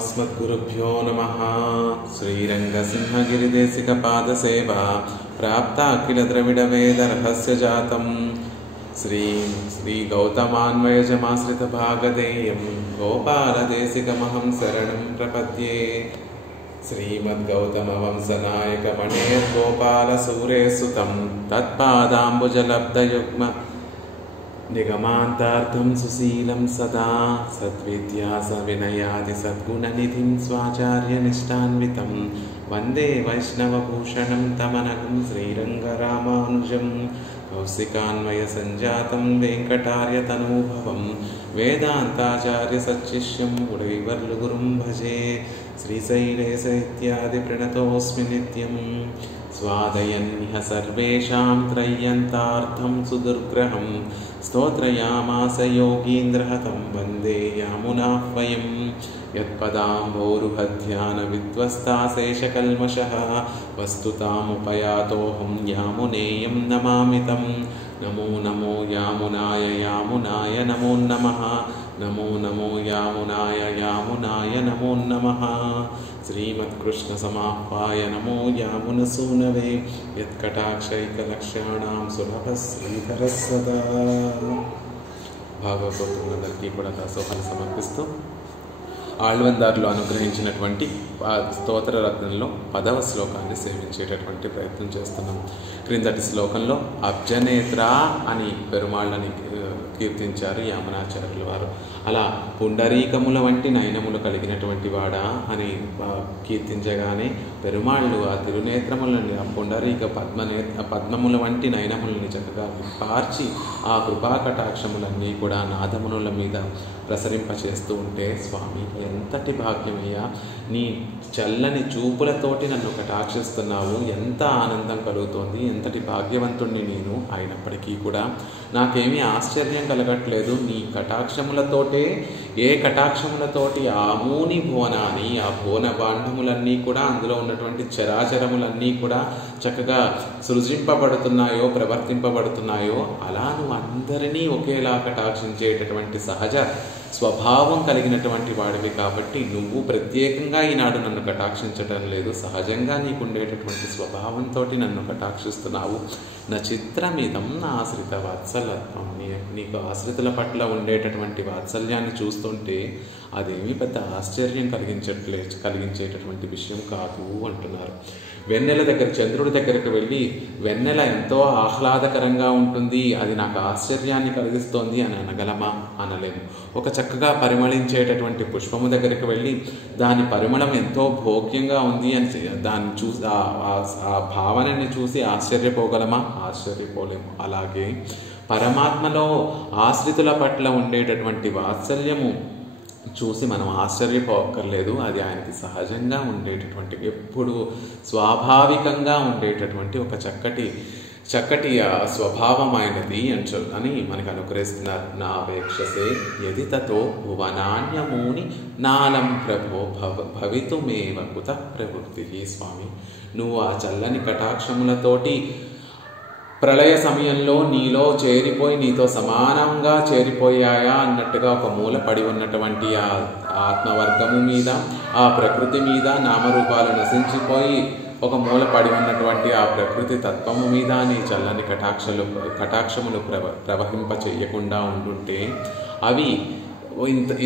अस्मद्गुरुभ्यो नमः। श्रीरङ्गसिंहगिरिदेशिकपादसेवा प्राप्ता अखिल द्रविडवेदरहस्य जातं श्रीगौतमान्वयजमाश्रितभागधेयं गोपालदेशिकमहं शरणं प्रपद्ये। श्रीमद्गौतमवंशनायकमणेर्गोपालसूरेसुतं तत्पादाम्बुजलब्धयुग्म निगमान्तार्थं सुशीलं सदा सद्विद्यासविनयादि सद्गुणनिधिं स्वाचार्यनिष्ठान्वितं वन्दे वैष्णवभूषणं तमनघं श्रीरङ्गरामानुजं कौशिकान्वयसञ्जातं वेङ्कटार्यतनूभवं वेदान्ताचार्यसच्शिष्यं उडैवर्लुगुरुं भजे। श्रीशैलेश इत्यादिप्रणतोऽस्मि नित्यं स्वादयन्निह सर्वेषां त्रय्यन्तार्थं सुदुर्ग्रहं स्तोत्रयामास योगीन्द्रः तं वन्दे यामुनाह्वयं यत्पदाम्भोरुहध्यानविध्वस्ताशेषकल्मषः वस्तुतामुपयातोऽहं यामुनेयं नमामि तं। नमो नमो यामुनाय यामुनाय नमो नमः। नमो नमो यामुनाय यामुनाय नमो नमः। श्रीमत्कृष्णसमाह्वाय नमो यामुनसूनवे यत्कटाक्षैकलक्ष्याणां सुलभः श्रीधरः सदा। భాగవతోత్తములందరికీ కూడా దాసోహాలు సమర్పిస్తూ ఆళ్వందార్లు అనుగ్రహించినటువంటి స్తోత్ర రత్నంలో 10వ శ్లోకాన్ని సేవించేటటువంటి ప్రయత్నం చేస్తున్నాం. క్రిందటి శ్లోకంలో అబ్జనేత్ర అని పెరుమాళ్ళని కీర్తించారు యామునాచార్యుల వారు. అలా పుండరీకముల వంటి నయనములు కలిగినటువంటి వాడా అని కీర్తించగానే పెరుమాళ్ళు ఆ తిరునేత్రములని ఆ పుండరీక పద్మముల వంటి నయనములని చక్కగా విప్పార్చి ఆ కృపాకటాక్షములన్నీ కూడా నాదమునుల మీద ప్రసరింపచేస్తూ ఉంటే, స్వామి ఎంతటి భాగ్యమయ్యా, నీ చల్లని చూపులతోటి నన్ను కటాక్షిస్తున్నావు, ఎంత ఆనందం కలుగుతోంది, ఎంతటి భాగ్యవంతుణ్ణి నేను. అయినప్పటికీ కూడా నాకేమీ ఆశ్చర్యం కలగట్లేదు. నీ కటాక్షములతోటే, ఏ కటాక్షములతోటి ఆ మూని భువనాన్ని, ఆ భువన బాండములన్నీ కూడా, అందులో ఉన్నటువంటి చరాచరములన్నీ కూడా చక్కగా సృజింపబడుతున్నాయో, ప్రవర్తింపబడుతున్నాయో, అలా నువ్వు అందరినీ ఒకేలా కటాక్షించేటటువంటి సహజ స్వభావం కలిగినటువంటి వాడివి కాబట్టి నువ్వు ప్రత్యేకంగా ఈనాడు నన్ను కటాక్షించటం లేదు, సహజంగా నీకు ఉండేటటువంటి స్వభావంతో నన్ను కటాక్షిస్తున్నావు. నా చిత్రమిదం నా ఆశ్రిత వాత్సల్యత్వం, నీకు ఆశ్రితుల పట్ల ఉండేటటువంటి వాత్సల్యాన్ని చూస్తుంటే అదేమీ పెద్ద ఆశ్చర్యం కలిగించేటటువంటి విషయం కాదు అంటున్నారు. వెన్నెల దగ్గర, చంద్రుడి దగ్గరకు వెళ్ళి వెన్నెల ఎంతో ఆహ్లాదకరంగా ఉంటుంది, అది నాకు ఆశ్చర్యాన్ని కలిగిస్తోంది అని అనగలమా? అనలేము. ఒక చక్కగా పరిమళించేటటువంటి పుష్పము దగ్గరికి వెళ్ళి దాని పరిమళం ఎంతో భోగ్యంగా ఉంది అని దాన్ని చూసి ఆ భావనని చూసి ఆశ్చర్యపోగలమా? ఆశ్చర్యపోలేము. అలాగే పరమాత్మలో ఆశ్రితుల పట్ల ఉండేటటువంటి వాత్సల్యము చూసి మనం ఆశ్చర్యపోక్కర్లేదు. అది ఆయనకి సహజంగా ఉండేటటువంటి, ఎప్పుడు స్వాభావికంగా ఉండేటటువంటి ఒక చక్కటి స్వభావమైనది అని మనకు అనుగ్రహిస్తున్నారు. నా అపేక్షసే యది తతో భువనాన్యమూని నాలం ప్రభో భవితుమేవ కుత ప్రవృత్తి. స్వామి, నువ్వు ఆ చల్లని కటాక్షములతోటి ప్రళయ సమయంలో నీలో చేరిపోయి, నీతో సమానంగా చేరిపోయాయా అన్నట్టుగా ఒక మూల పడి ఉన్నటువంటి ఆ ఆత్మవర్గము మీద, ఆ ప్రకృతి మీద, నామరూపాలు నశించిపోయి ఒక మూల పడి ఉన్నటువంటి ఆ ప్రకృతి తత్వము మీద నీ చల్లని కటాక్షములు ప్రవహింప చెయ్యకుండా ఉంటుంటే అవి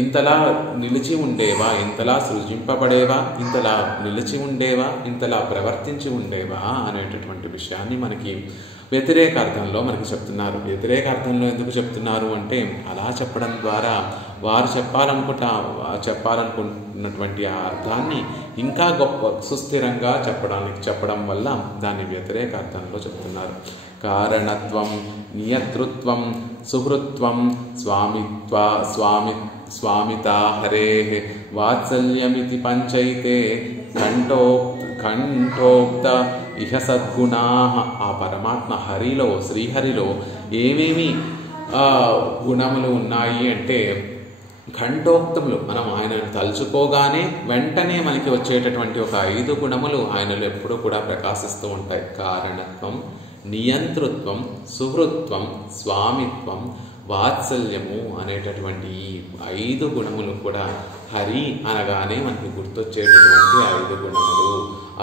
ఇంతలా నిలిచి ఉండేవా, ఇంతలా సృజింపబడేవా, ఇంతలా నిలిచి ఉండేవా, ఇంతలా ప్రవర్తించి ఉండేవా అనేటటువంటి విషయాన్ని మనకి వ్యతిరేక అర్థంలో మనకి చెప్తున్నారు. వ్యతిరేక అర్థంలో ఎందుకు చెప్తున్నారు అంటే, అలా చెప్పడం ద్వారా వారు చెప్పాలనుకుంటున్నటువంటి ఆ అర్థాన్ని ఇంకా గొప్ప సుస్థిరంగా చెప్పడం వల్ల దాన్ని వ్యతిరేక అర్థంలో చెప్తున్నారు. కారణత్వం, నియతృత్వం, సుహృత్వం, స్వామితా హరే వాత్సల్యమితి పంచైతే కంఠోక్త ఇహ సద్గుణా. ఆ పరమాత్మ హరిలో, శ్రీహరిలో ఏమేమి గుణములు ఉన్నాయి అంటే ఖండోక్తములు. మనం ఆయనను తలుచుకోగానే వెంటనే మనకి వచ్చేటటువంటి ఒక 5 గుణములు ఆయనలో ఎప్పుడూ కూడా ప్రకాశిస్తూ ఉంటాయి. కారణత్వం, నియంతృత్వం, సుహృత్వం, స్వామిత్వం, వాత్సల్యము అనేటటువంటి ఈ 5 గుణములు కూడా హరి అనగానే మనకి గుర్తొచ్చేటటువంటి 5 గుణములు.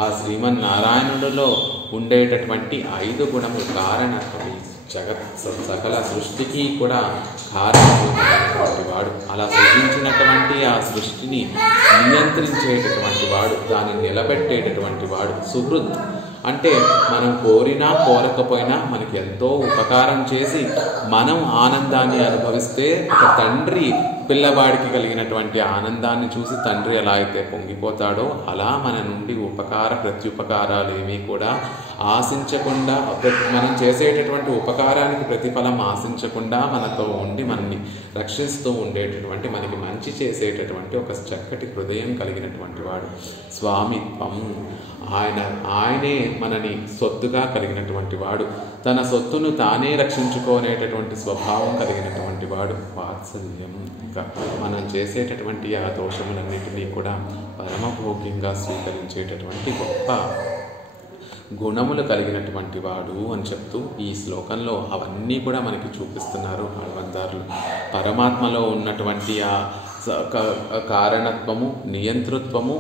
ఆ శ్రీమన్నారాయణుడిలో ఉండేటటువంటి 5 గుణములు కారణత్వం, సకల సృష్టికి కూడా కారణమైనటువంటి వాడు. అలా సృష్టించినటువంటి ఆ సృష్టిని నియంత్రించేటటువంటి వాడు, దాన్ని నిలబెట్టేటటువంటి వాడు. సుహృద్ అంటే మనం కోరినా కోరకపోయినా మనకి ఎంతో ఉపకారం చేసి మనం ఆనందాన్ని అనుభవిస్తే ఒక తండ్రి పిల్లవాడికి కలిగినటువంటి ఆనందాన్ని చూసి తండ్రి ఎలా అయితే పొంగిపోతాడో అలా మన నుండి ప్రత్యుపకారాలు ఏమీ కూడా ఆశించకుండా, మనం చేసేటటువంటి ఉపకారానికి ప్రతిఫలం ఆశించకుండా మనతో ఉండి మనల్ని రక్షిస్తూ ఉండేటటువంటి, మనకి మంచి చేసేటటువంటి ఒక చక్కటి హృదయం కలిగినటువంటి వాడు. స్వామిత్వం, ఆయనే మనని సొత్తుగా కలిగినటువంటి వాడు. తన సొత్తును తానే రక్షించుకునేటటువంటి స్వభావం కలిగినటువంటి వాడు. వాత్సల్యం, ఇంకా మనం చేసేటటువంటి ఆ దోషములన్నింటినీ కూడా పరమభోగ్యంగా స్వీకరించేటటువంటి గొప్ప గుణములు కలిగినటువంటి వాడు అని చెప్తూ ఈ శ్లోకంలో అవన్నీ కూడా మనకి చూపిస్తున్నారు ఆళ్వార్లు. పరమాత్మలో ఉన్నటువంటి ఆ కారణత్వము, నియంతృత్వము,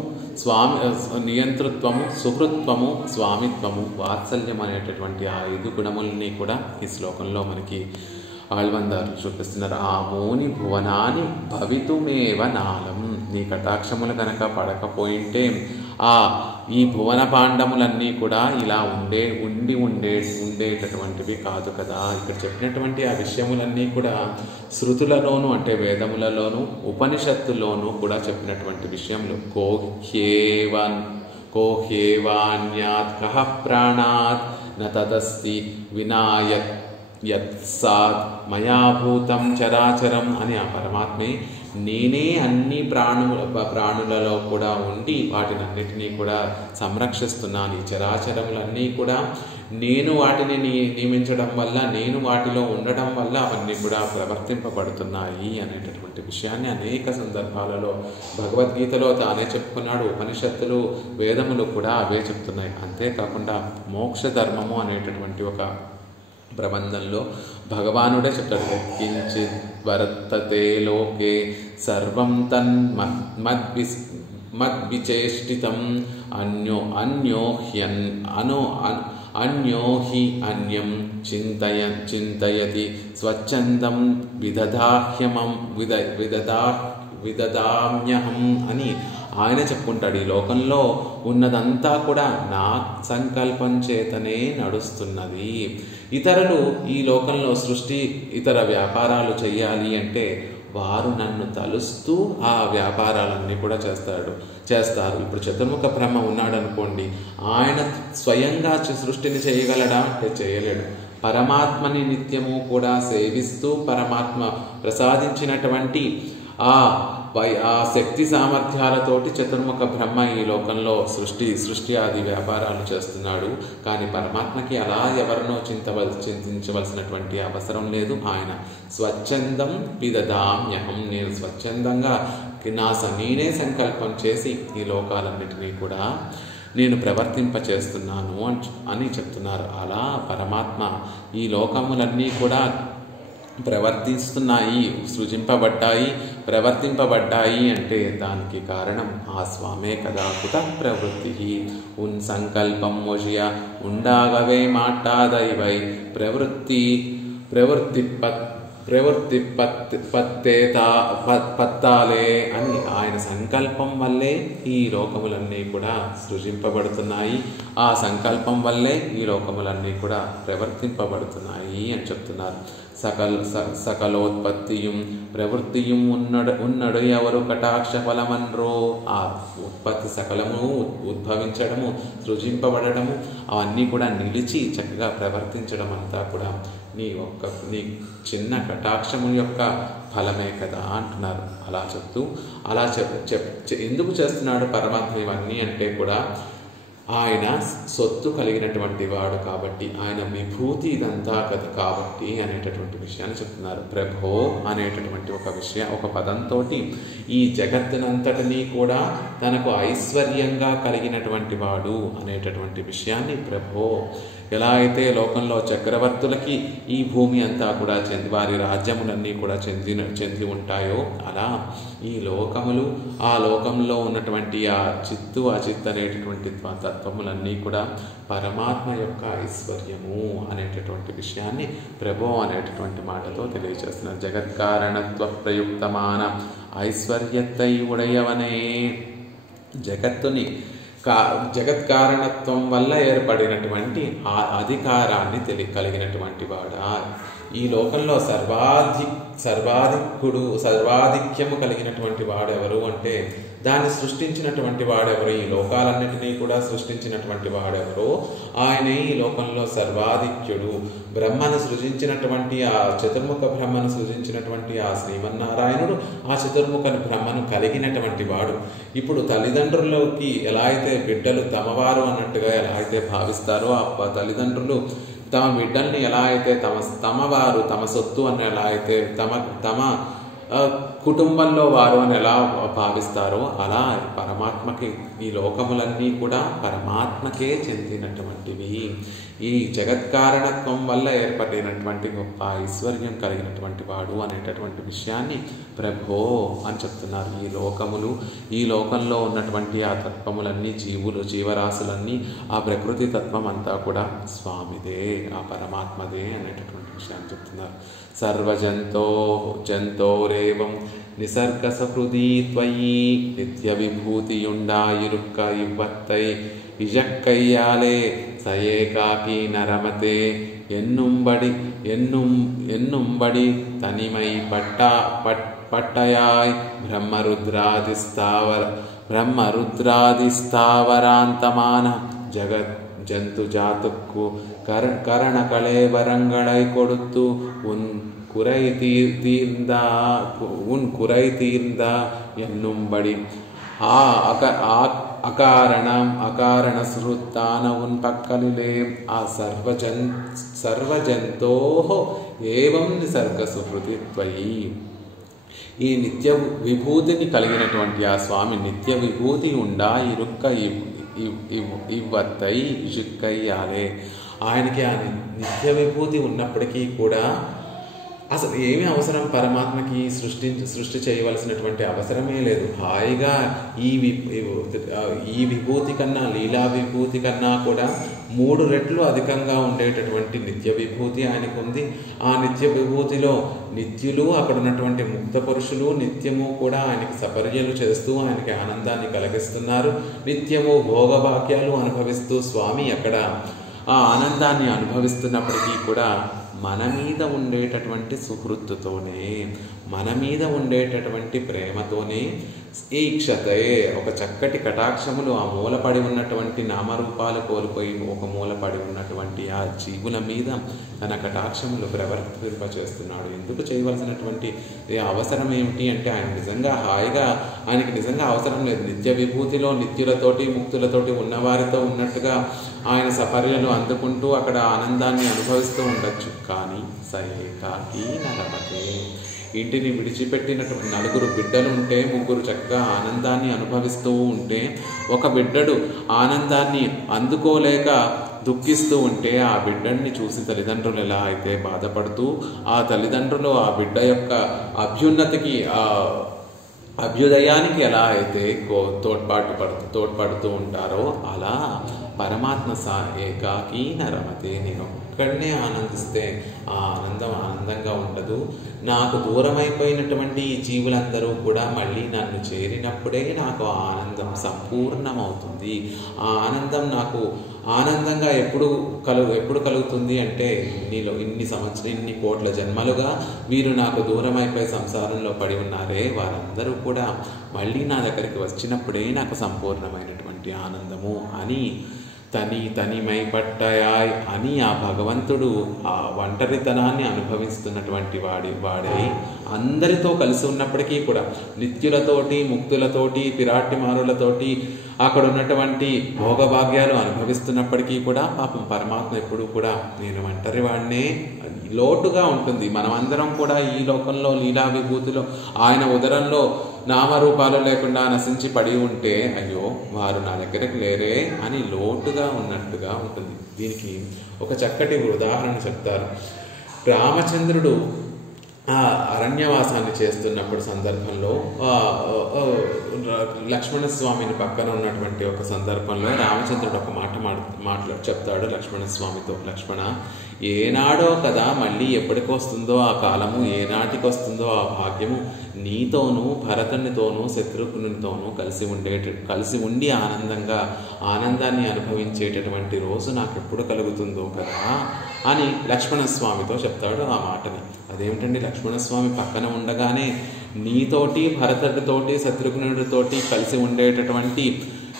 సుహృత్వము, స్వామిత్వము, వాత్సల్యం అనేటటువంటి ఆ 5 గుణములని కూడా ఈ శ్లోకంలో మనకి ఆళ్వార్లు చూపిస్తున్నారు. ఆ మూని భువనాన్ని భవితుమేవ నాలం, నీ కటాక్షములు కనుక పడకపోయింటే ఈ భువన పాండములన్నీ కూడా ఇలా ఉండేటటువంటివి కాదు కదా. ఇక్కడ చెప్పినటువంటి ఆ విషయములన్నీ కూడా శృతులలోనూ అంటే వేదములలోనూ ఉపనిషత్తులోనూ కూడా చెప్పినటువంటి విషయములు. కోహ్యేవాన్యాత్ కః ప్రాణాత్ న తదస్తి వినాయత్ యత్సాత్ మయాభూతం చరాచరం అని ఆ పరమాత్మే నేనే అన్ని ప్రాణులలో కూడా ఉండి వాటినన్నిటినీ కూడా సంరక్షిస్తున్నాను. ఈ చరాచరములన్నీ కూడా నేను వాటిని నియమించడం వల్ల, నేను వాటిలో ఉండడం వల్ల అవన్నీ కూడా ప్రవర్తింపబడుతున్నాయి అనేటటువంటి విషయాన్ని అనేక సందర్భాలలో భగవద్గీతలో తానే చెప్పుకున్నాడు. ఉపనిషత్తులు, వేదములు కూడా అవే చెప్తున్నాయి. అంతేకాకుండా మోక్ష ధర్మము అనేటటువంటి ఒక ప్రబంధంలో భగవానుడే చెప్తాడు. యత్కించిత్ వర్తతే లోకే సర్వం మద్విచేష్టితం అన్యో హి అన్యం చింతయతి స్వచ్ఛందం విదదామ్యహం అని ఆయన చెప్పుకుంటాడు. ఈ లోకంలో ఉన్నదంతా కూడా నా సంకల్పం చేతనే నడుస్తున్నది. ఇతరులు ఈ లోకంలో ఇతర వ్యాపారాలు చేయాలి అంటే వారు నన్ను తలుస్తూ ఆ వ్యాపారాలన్నీ కూడా చేస్తారు. ఇప్పుడు చతుర్ముఖ బ్రహ్మ ఉన్నాడు అనుకోండి, ఆయన స్వయంగా సృష్టిని చేయగలడా అంటే చేయలేడు. పరమాత్మని నిత్యము కూడా సేవిస్తూ పరమాత్మ ప్రసాదించినటువంటి ఆ శక్తి సామర్థ్యాలతోటి చతుర్ముఖ బ్రహ్మ ఈ లోకంలో సృష్టి ఆది వ్యాపారాలు చేస్తున్నాడు. కానీ పరమాత్మకి అలా ఎవరినో చింతించవలసినటువంటి అవసరం లేదు. ఆయన స్వచ్ఛందం విదదామ్యహం, నేను స్వచ్ఛందంగా నేనే సంకల్పం చేసి ఈ లోకాలన్నిటినీ కూడా నేను ప్రవర్తింపచేస్తున్నాను అని చెప్తున్నారు. అలా పరమాత్మ ఈ లోకములన్నీ కూడా ప్రవర్తిస్తున్నాయి, ప్రవర్తింపబడ్డాయి అంటే దానికి కారణం ఆ స్వామే కదా. కుత ప్రవృత్తి ఉన్ సంకల్పం మొజియ ఉండాగవే మాట్టాదైవై ప్రవృత్తి పత్తాలే అని ఆయన సంకల్పం వల్లే ఈ లోకములన్నీ కూడా సృజింపబడుతున్నాయి. ఆ సంకల్పం వల్లే ఈ లోకములన్నీ కూడా ప్రవర్తింపబడుతున్నాయి అని చెప్తున్నారు. సకలోత్పత్తియం ప్రవృత్తియం ఉన్నడు ఎవరు కటాక్ష ఫలమన్రో. ఆ ఉత్పత్తి సకలము ఉద్భవించడము, సృజింపబడము అవన్నీ కూడా నిలిచి చక్కగా ప్రవర్తించడం అంతా కూడా నీ చిన్న కటాక్షము యొక్క ఫలమే కదా అంటున్నారు. అలా చెప్తూ ఎందుకు చేస్తున్నాడు పరమాత్మ ఇవన్నీ అంటే కూడా ఆయన సొత్తు కలిగినటువంటి వాడు కాబట్టి, ఆయన విభూతి ఇదంతా కదా కాబట్టి అనేటటువంటి విషయాన్ని చెప్తున్నారు. ప్రభో అనేటటువంటి ఒక పదంతో ఈ జగత్తునంతటినీ కూడా తనకు ఐశ్వర్యంగా కలిగినటువంటి వాడు అనేటటువంటి విషయాన్ని ప్రభో ఎలా అయితే లోకంలో చక్రవర్తులకి ఈ భూమి అంతా కూడా వారి రాజ్యములన్నీ కూడా చెంది ఉంటాయో, అలా ఈ లోకములు, ఆ లోకంలో ఉన్నటువంటి ఆ చిత్తు అచిత్ అనేటటువంటి తత్వములన్నీ కూడా పరమాత్మ యొక్క ఐశ్వర్యము అనేటటువంటి విషయాన్ని ప్రభు అనేటటువంటి మాటతో తెలియజేస్తున్నారు. జగత్కారణత్వ ప్రయుక్తమాన ఐశ్వర్యత్తై ఉడయవనే, జగత్తుని జగత్కారణత్వం వల్ల ఏర్పడినటువంటి ఆ అధికారాన్ని కలిగినటువంటి వాడా, ఈ లోకంలో సర్వాధిక్యము కలిగినటువంటి వాడెవరు అంటే దాన్ని సృష్టించినటువంటి వాడెవరు, ఈ లోకాలన్నింటినీ కూడా సృష్టించినటువంటి వాడెవరో ఆయనే ఈ లోకంలో సర్వాధిక్యుడు. బ్రహ్మను సృజించినటువంటి ఆ చతుర్ముఖ బ్రహ్మను సృజించినటువంటి ఆ శ్రీమన్నారాయణుడు ఆ చతుర్ముఖ బ్రహ్మను కలిగినటువంటి వాడు. ఇప్పుడు తల్లిదండ్రులకి ఎలా అయితే బిడ్డలు తమవారు అన్నట్టుగా ఎలా అయితే భావిస్తారో, ఆ తల్లిదండ్రులు తమ బిడ్డల్ని ఎలా అయితే తమవారు, తమ సొత్తు అని ఎలా అయితే తమ కుటుంబంలో వారు అని ఎలా భావిస్తారో, అలా పరమాత్మకి ఈ లోకములన్నీ కూడా పరమాత్మకే చెందినటువంటివి. ఈ జగత్కారణత్వం వల్ల ఏర్పడినటువంటి గొప్ప ఐశ్వర్యం కలిగినటువంటి వాడు అనేటటువంటి విషయాన్ని ప్రభో అని చెప్తున్నారు. ఈ లోకములు, ఈ లోకంలో ఉన్నటువంటి ఆ తత్వములన్నీ, జీవరాశులన్నీ, ఆ ప్రకృతి తత్వం అంతా కూడా స్వామిదే, ఆ పరమాత్మదే అనేటటువంటి విషయాన్ని చెప్తున్నారు. జంతోరేవం నిసర్గ సహృదీ త్వయి నిత్య విభూతియుండాయిరుక్క ఇవ్వత్తై ఇజక్కయ్యాలే సయేకాకి నరమతే ఎన్నుంబడి తనిమై పట్టయాయ్ బ్రహ్మరుద్రాదిస్థావరాంతమాన జంతు జాతుక్కు கரண கலேவரங்களை கொடுத்து உன் குறை தீர்ந்தா என்னும்படி అకారణ సుహృత్తాన ఉన్ పక్కలిలే ఆ సర్వజంతో ఏవం నిసర్గ సుహృతి త్వయి. ఈ నిత్య విభూతిని కలిగినటువంటి ఆ స్వామి నిత్య విభూతి ఉండా ఇరుక్క ఇవ్వత్తై ఇజుక్కయ్యాలే. ఆయనకి ఆ నిత్య విభూతి ఉన్నప్పటికీ కూడా అసలు ఏమీ అవసరం పరమాత్మకి సృష్టి చేయవలసినటువంటి అవసరమే లేదు. హాయిగా ఈ విభూతి కన్నా, లీలా విభూతి కన్నా కూడా 3 రెట్లు అధికంగా ఉండేటటువంటి నిత్య విభూతి ఆయనకు ఉంది. ఆ నిత్య విభూతిలో నిత్యులు, అక్కడ ఉన్నటువంటి ముక్త పురుషులు నిత్యము కూడా ఆయనకి సపర్యలు చేస్తూ ఆయనకి ఆనందాన్ని కలిగిస్తున్నారు. నిత్యము భోగభాగ్యాలు అనుభవిస్తూ స్వామి అక్కడ ఆ ఆనందాన్ని అనుభవిస్తున్నప్పటికీ కూడా మన మీద ఉండేటటువంటి సుహృత్తుతోనే, మన మీద ఉండేటటువంటి ప్రేమతోనే, ఈక్షతే ఒక చక్కటి కటాక్షములు ఆ మూలపడి ఉన్నటువంటి నామరూపాలు కోల్పోయి ఒక మూలపడి ఉన్నటువంటి ఆ జీవుల మీద తన కటాక్షములు ప్రవర్తింపచేస్తున్నాడు. ఎందుకు చేయవలసినటువంటి అవసరం ఏమిటి అంటే ఆయన నిజంగా హాయిగా, ఆయనకి నిజంగా అవసరం లేదు. నిత్య విభూతిలో నిత్యులతోటి ముక్తులతోటి ఉన్నవారితో ఉన్నట్టుగా ఆయన సపర్యలు అందుకుంటూ అక్కడ ఆనందాన్ని అనుభవిస్తూ ఉండొచ్చు. కానీ సయేకాకి నరమతే, ఇంటిని విడిచిపెట్టినటువంటి 4 బిడ్డలు ఉంటే 3 చక్కగా ఆనందాన్ని అనుభవిస్తూ ఉంటే, ఒక బిడ్డడు ఆనందాన్ని అందుకోలేక దుఃఖిస్తూ ఉంటే ఆ బిడ్డని చూసి తల్లిదండ్రులు ఎలా అయితే బాధపడుతూ ఆ తల్లిదండ్రులు ఆ బిడ్డ యొక్క అభ్యున్నతికి, ఆ అభ్యుదయానికి ఎలా అయితే తోడ్పడుతూ ఉంటారో, అలా పరమాత్మ ఏకాకి నరమతే, నేను ఒక్కడనే ఆనందిస్తే ఆ ఆనందంగా ఉండదు. నాకు దూరమైపోయినటువంటి ఈ జీవులందరూ కూడా మళ్ళీ నన్ను చేరినప్పుడే నాకు ఆ ఆనందం సంపూర్ణమవుతుంది. ఆ ఆనందం నాకు ఆనందంగా ఎప్పుడు కలుగుతుంది అంటే, ఇన్ని కోట్ల జన్మలుగా వీరు నాకు దూరమైపోయి సంసారంలో పడి ఉన్నారే, వారందరూ కూడా మళ్ళీ నా దగ్గరికి వచ్చినప్పుడే నాకు సంపూర్ణమైనటువంటి ఆనందము అని తనిమై పట్టయాయ్ అని ఆ భగవంతుడు ఆ ఒంటరితనాన్ని అనుభవిస్తున్నటువంటి వాడే అందరితో కలిసి ఉన్నప్పటికీ కూడా, నిత్యులతోటి ముక్తులతోటి పిరాటిమారులతోటి అక్కడ ఉన్నటువంటి భోగభాగ్యాలు అనుభవిస్తున్నప్పటికీ కూడా పాపం పరమాత్మ ఎప్పుడు కూడా నేను ఒంటరి వాడినే లోటుగా ఉంటుంది. మనమందరం కూడా ఈ లోకంలో లీలా విభూతిలో ఆయన ఉదరంలో నామరూపాలు లేకుండా నశించి పడి ఉంటే అయ్యో వారు నా దగ్గరకు లేరే అని లోటుగా ఉన్నట్టుగా ఉంటుంది. దీనికి ఒక చక్కటి ఉదాహరణ చెప్తారు. రామచంద్రుడు ఆ అరణ్యవాసాన్ని చేస్తున్నప్పుడు సందర్భంలో లక్ష్మణస్వామిని పక్కన ఉన్నటువంటి ఒక సందర్భంలో రామచంద్రుడు ఒక మాట చెప్తాడు లక్ష్మణస్వామితో, లక్ష్మణ, ఏనాడో కదా మళ్ళీ ఎప్పటికొస్తుందో ఆ కాలము, ఏనాటికి వస్తుందో ఆ భాగ్యము, నీతోనూ భరతునితోనూ శత్రుఘ్నునితోనూ కలిసి ఉండి ఆనందాన్ని అనుభవించేటటువంటి రోజు నాకు ఎప్పుడు కలుగుతుందో కదా అని లక్ష్మణస్వామితో చెప్తాడు ఆ మాటని. అదేమిటండి, లక్ష్మణస్వామి పక్కన ఉండగానే నీతోటి భరతుడితోటి శత్రుఘ్నుడితోటి కలిసి ఉండేటటువంటి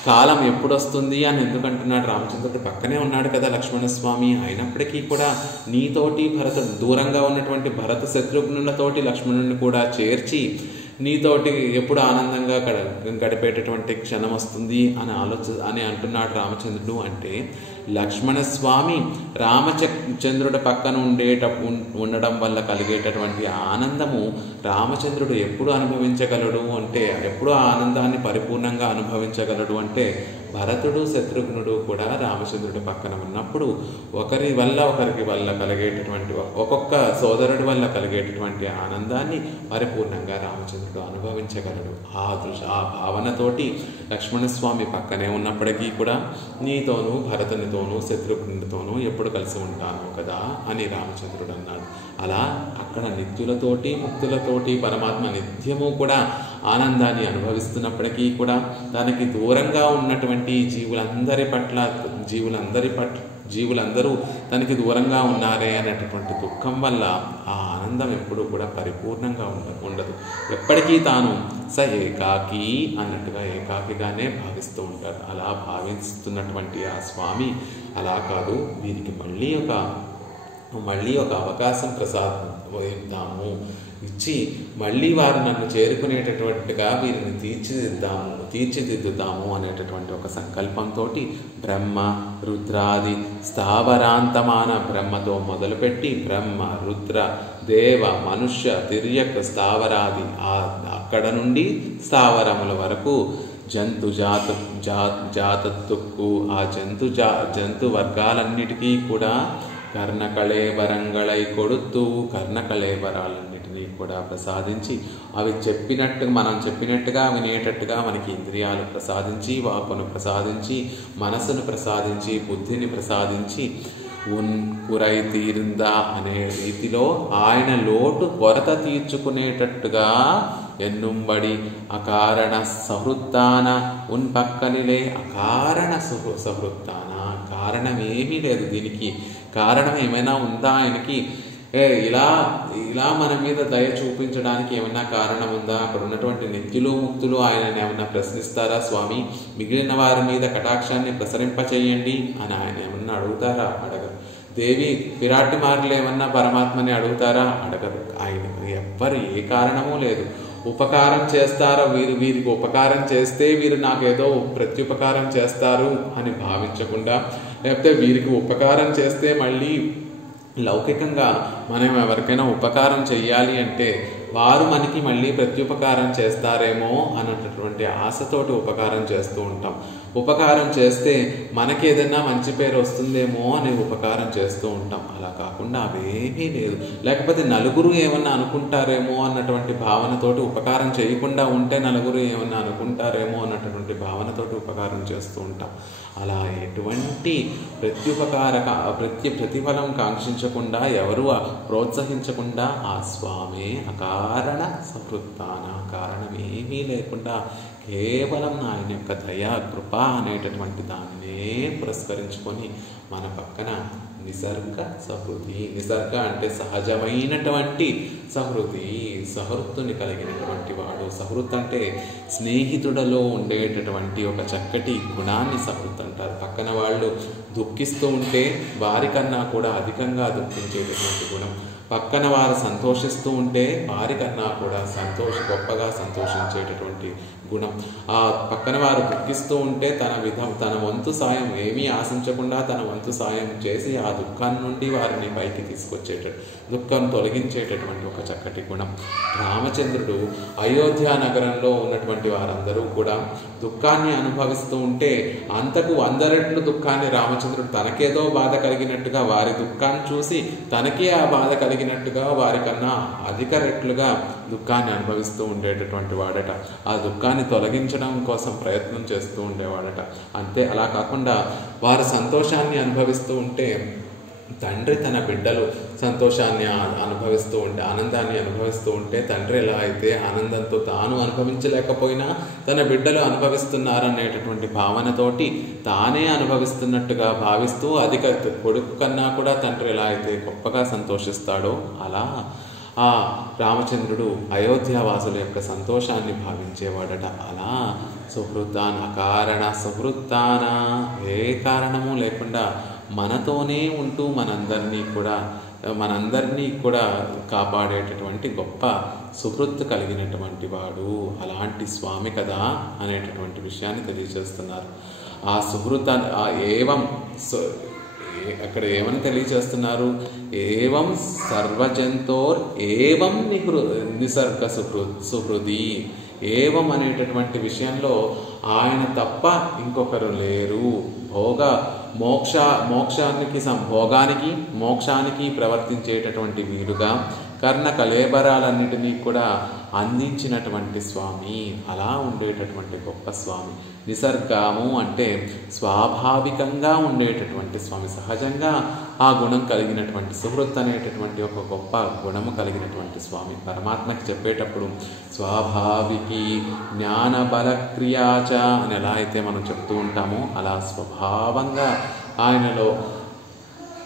కాలం ఎప్పుడు వస్తుంది అని ఎందుకంటున్నాడు? రామచంద్రుడు పక్కనే ఉన్నాడు కదా లక్ష్మణస్వామి. అయినప్పటికీ కూడా నీతోటి దూరంగా ఉన్నటువంటి భరత శత్రుఘ్నులతోటి లక్ష్మణుని కూడా చేర్చి నీతోటి ఎప్పుడు ఆనందంగా గడిపేటటువంటి క్షణం వస్తుంది అని అంటున్నాడు రామచంద్రుడు. అంటే లక్ష్మణస్వామి రామచంద్రుడి పక్కన ఉండడం వల్ల కలిగేటటువంటి ఆనందము రామచంద్రుడు ఎప్పుడు అనుభవించగలడు అంటే, ఎప్పుడు ఆ ఆనందాన్ని పరిపూర్ణంగా అనుభవించగలడు అంటే, భరతుడు శత్రుఘ్నుడు కూడా రామచంద్రుడి పక్కన ఉన్నప్పుడు ఒకరి వల్ల కలిగేటటువంటి ఒక్కొక్క సోదరుడి వల్ల కలిగేటటువంటి ఆనందాన్ని పరిపూర్ణంగా రామచంద్రుడు అనుభవించగలడు. ఆ భావనతోటి లక్ష్మణస్వామి పక్కనే ఉన్నప్పటికీ కూడా నీతోనూ భరతునితోనూ శత్రుఘ్నుడితోనూ ఎప్పుడు కలిసి ఉంటాను కదా అని రామచంద్రుడు అన్నాడు. అలా అక్కడ నిత్యులతోటి ముక్తులతోటి పరమాత్మ నిత్యము కూడా ఆనందాన్ని అనుభవిస్తున్నప్పటికీ కూడా తనకి దూరంగా ఉన్నటువంటి జీవులందరూ తనకి దూరంగా ఉన్నారే అనేటటువంటి దుఃఖం వల్ల ఆ ఆనందం ఎప్పుడూ కూడా పరిపూర్ణంగా ఉండదు. ఎప్పటికీ తాను ఏకాకి అన్నట్టుగా ఏకాకిగానే భావిస్తూ ఉంటారు. అలా భావిస్తున్నటువంటి ఆ స్వామి అలా కాదు, వీరికి మళ్ళీ ఒక అవకాశం ఇద్దాము, ఇచ్చి మళ్ళీ వారు నన్ను చేరుకునేటటువంటిగా వీరిని తీర్చిదిద్దుతాము అనేటటువంటి ఒక సంకల్పంతో బ్రహ్మ రుద్రాది స్థావరాంతమాన బ్రహ్మతో మొదలుపెట్టి బ్రహ్మ రుద్ర దేవ మనుష్య తిర్యక్ స్థావరాది అక్కడ నుండి స్థావరముల వరకు జాతత్తుకు ఆ జంతు వర్గాలన్నిటికీ కూడా కర్ణకళేబరంగళై కొడుతూ కర్ణకళేబరాలన్నిటినీ కూడా ప్రసాదించి అవి మనం చెప్పినట్టుగా వినేటట్టుగా మనకి ఇంద్రియాలు ప్రసాదించి, వాకును ప్రసాదించి, మనసును ప్రసాదించి, బుద్ధిని ప్రసాదించి కురై తీరిందా అనే రీతిలో ఆయన లోటు కొరత తీర్చుకునేటట్టుగా ఎన్నుంబడి అకారణ సహృత్తాన పక్కనిలే అకారణ సహృత్తాన, కారణమేమీ లేదు. దీనికి కారణం ఏమైనా ఉందా ఆయనకి? ఇలా మన మీద దయ చూపించడానికి ఏమైనా కారణం ఉందా? అక్కడ ఉన్నటువంటి నిత్యులు ముక్తులు ఆయన ఏమన్నా ప్రశ్నిస్తారా? స్వామి, మిగిలిన వారి మీద కటాక్షాన్ని ప్రసరింపచేయండి అని ఆయన ఏమన్నా అడుగుతారా? అడగరు. దేవి పిరాటిమారులు ఏమన్నా పరమాత్మని అడుగుతారా? అడగరు. ఆయనకు ఎవ్వరు ఏ కారణమూ లేదు. ఉపకారం చేస్తారో వీరికి ఉపకారం చేస్తే వీరు నాకేదో ప్రత్యుపకారం చేస్తారు అని భావించకుండా, లేకపోతే వీరికి ఉపకారం చేస్తే మళ్ళీ లౌకికంగా మనం ఎవరికైనా ఉపకారం చెయ్యాలి అంటే వారు మనకి మళ్ళీ ప్రత్యుపకారం చేస్తారేమో అన్నటువంటి ఆశతోటి ఉపకారం చేస్తూ ఉంటాం. ఉపకారం చేస్తే మనకి ఏదైనా మంచి పేరు వస్తుందేమో అని ఉపకారం చేస్తూ ఉంటాం. అలా కాకుండా అవేమీ లేదు. లేకపోతే నలుగురు ఏమన్నా అనుకుంటారేమో అన్నటువంటి భావనతోటి ఉపకారం చేయకుండా ఉంటే నలుగురు ఏమన్నా అనుకుంటారేమో అన్నటువంటి భావనతోటి ఉపకారం చేస్తూ ఉంటాం. అలా ఎటువంటి ప్రతిఫలం కాంక్షించకుండా, ఎవరు ప్రోత్సహించకుండా ఆ స్వామి అకారణ సహృత్తాన, కారణం ఏమీ లేకుండా కేవలం ఆయన యొక్క దయా కృప అనేటటువంటి దాన్నే పురస్కరించుకొని మన పక్కన నిసర్గ సహృతి, నిసర్గ అంటే సహజమైనటువంటి సహృత్తుని కలిగినటువంటి వాడు. సహృత్ అంటే స్నేహితుడలో ఉండేటటువంటి ఒక చక్కటి గుణాన్ని సహృత్ అంటారు. పక్కన వాళ్ళు దుఃఖిస్తూ ఉంటే వారికన్నా కూడా అధికంగా దుఃఖించేటటువంటి గుణం, పక్కన వారు సంతోషిస్తూ ఉంటే వారికన్నా కూడా గొప్పగా సంతోషించేటటువంటి గుణం. ఆ పక్కన వారు దుఃఖిస్తూ ఉంటే తన వంతు సాయం ఏమీ ఆశించకుండా తన వంతు సాయం చేసి ఆ దుఃఖాన్ని నుండి వారిని పైకి దుఃఖం తొలగించేటటువంటి ఒక చక్కటి గుణం. రామచంద్రుడు అయోధ్య నగరంలో ఉన్నటువంటి వారందరూ కూడా దుఃఖాన్ని అనుభవిస్తూ ఉంటే అంతకు 100 రెట్లు దుఃఖాన్ని రామచంద్రుడు తనకేదో బాధ కలిగినట్టుగా వారి దుఃఖాన్ని చూసి తనకే ఆ బాధ కలిగినట్టుగా వారికన్నా అధిక రెట్లుగా దుఃఖాన్ని అనుభవిస్తూ ఉండేటటువంటి వాడట. ఆ దుఃఖాన్ని తొలగించడం కోసం ప్రయత్నం చేస్తూ ఉండేవాడట. అంతే, అలా కాకుండా వారు సంతోషాన్ని అనుభవిస్తూ ఉంటే తండ్రి తన బిడ్డలు సంతోషాన్ని అనుభవిస్తూ ఉంటే ఆనందాన్ని అనుభవిస్తూ ఉంటే తండ్రి ఎలా అయితే ఆనందంతో తాను అనుభవించలేకపోయినా తన బిడ్డలు అనుభవిస్తున్నారనేటటువంటి భావనతోటి తానే అనుభవిస్తున్నట్టుగా భావిస్తూ అధిక కొడుకు కన్నా కూడా తండ్రి ఎలా అయితే గొప్పగా సంతోషిస్తాడో అలా ఆ రామచంద్రుడు అయోధ్యావాసుల యొక్క సంతోషాన్ని భావించేవాడట. అలా సుహృతాన్ అకారణ సుహృత్తాన, ఏ కారణము లేకుండా మనతోనే ఉంటూ మనందరినీ కూడా కాపాడేటటువంటి గొప్ప సుహృత్ కలిగినటువంటి వాడు అలాంటి స్వామి కదా అనేటటువంటి విషయాన్ని తెలియజేస్తున్నారు. ఆ సుహృత్ అక్కడ ఏమని తెలియజేస్తున్నారు? ఏవం సర్వజంతోర్ ఏవం నిసర్గ సుహృది. ఏవం అనేటటువంటి విషయంలో ఆయన తప్ప ఇంకొకరు లేరు. మోక్షానికి ప్రవర్తించేటటువంటి వీరుగా కర్ణ కళేబరాలన్నిటినీ కూడా అందించినటువంటి స్వామి, అలా ఉండేటటువంటి గొప్ప స్వామి. నిసర్గము అంటే స్వాభావికంగా ఉండేటటువంటి స్వామి, సహజంగా ఆ గుణం కలిగినటువంటి సుహృత్ అనేటటువంటి ఒక గొప్ప గుణము కలిగినటువంటి స్వామి. పరమాత్మకి చెప్పేటప్పుడు స్వాభావికి జ్ఞాన బలక్రియాచ అని ఎలా అయితే మనం చెప్తూ ఉంటామో అలా స్వభావంగా ఆయనలో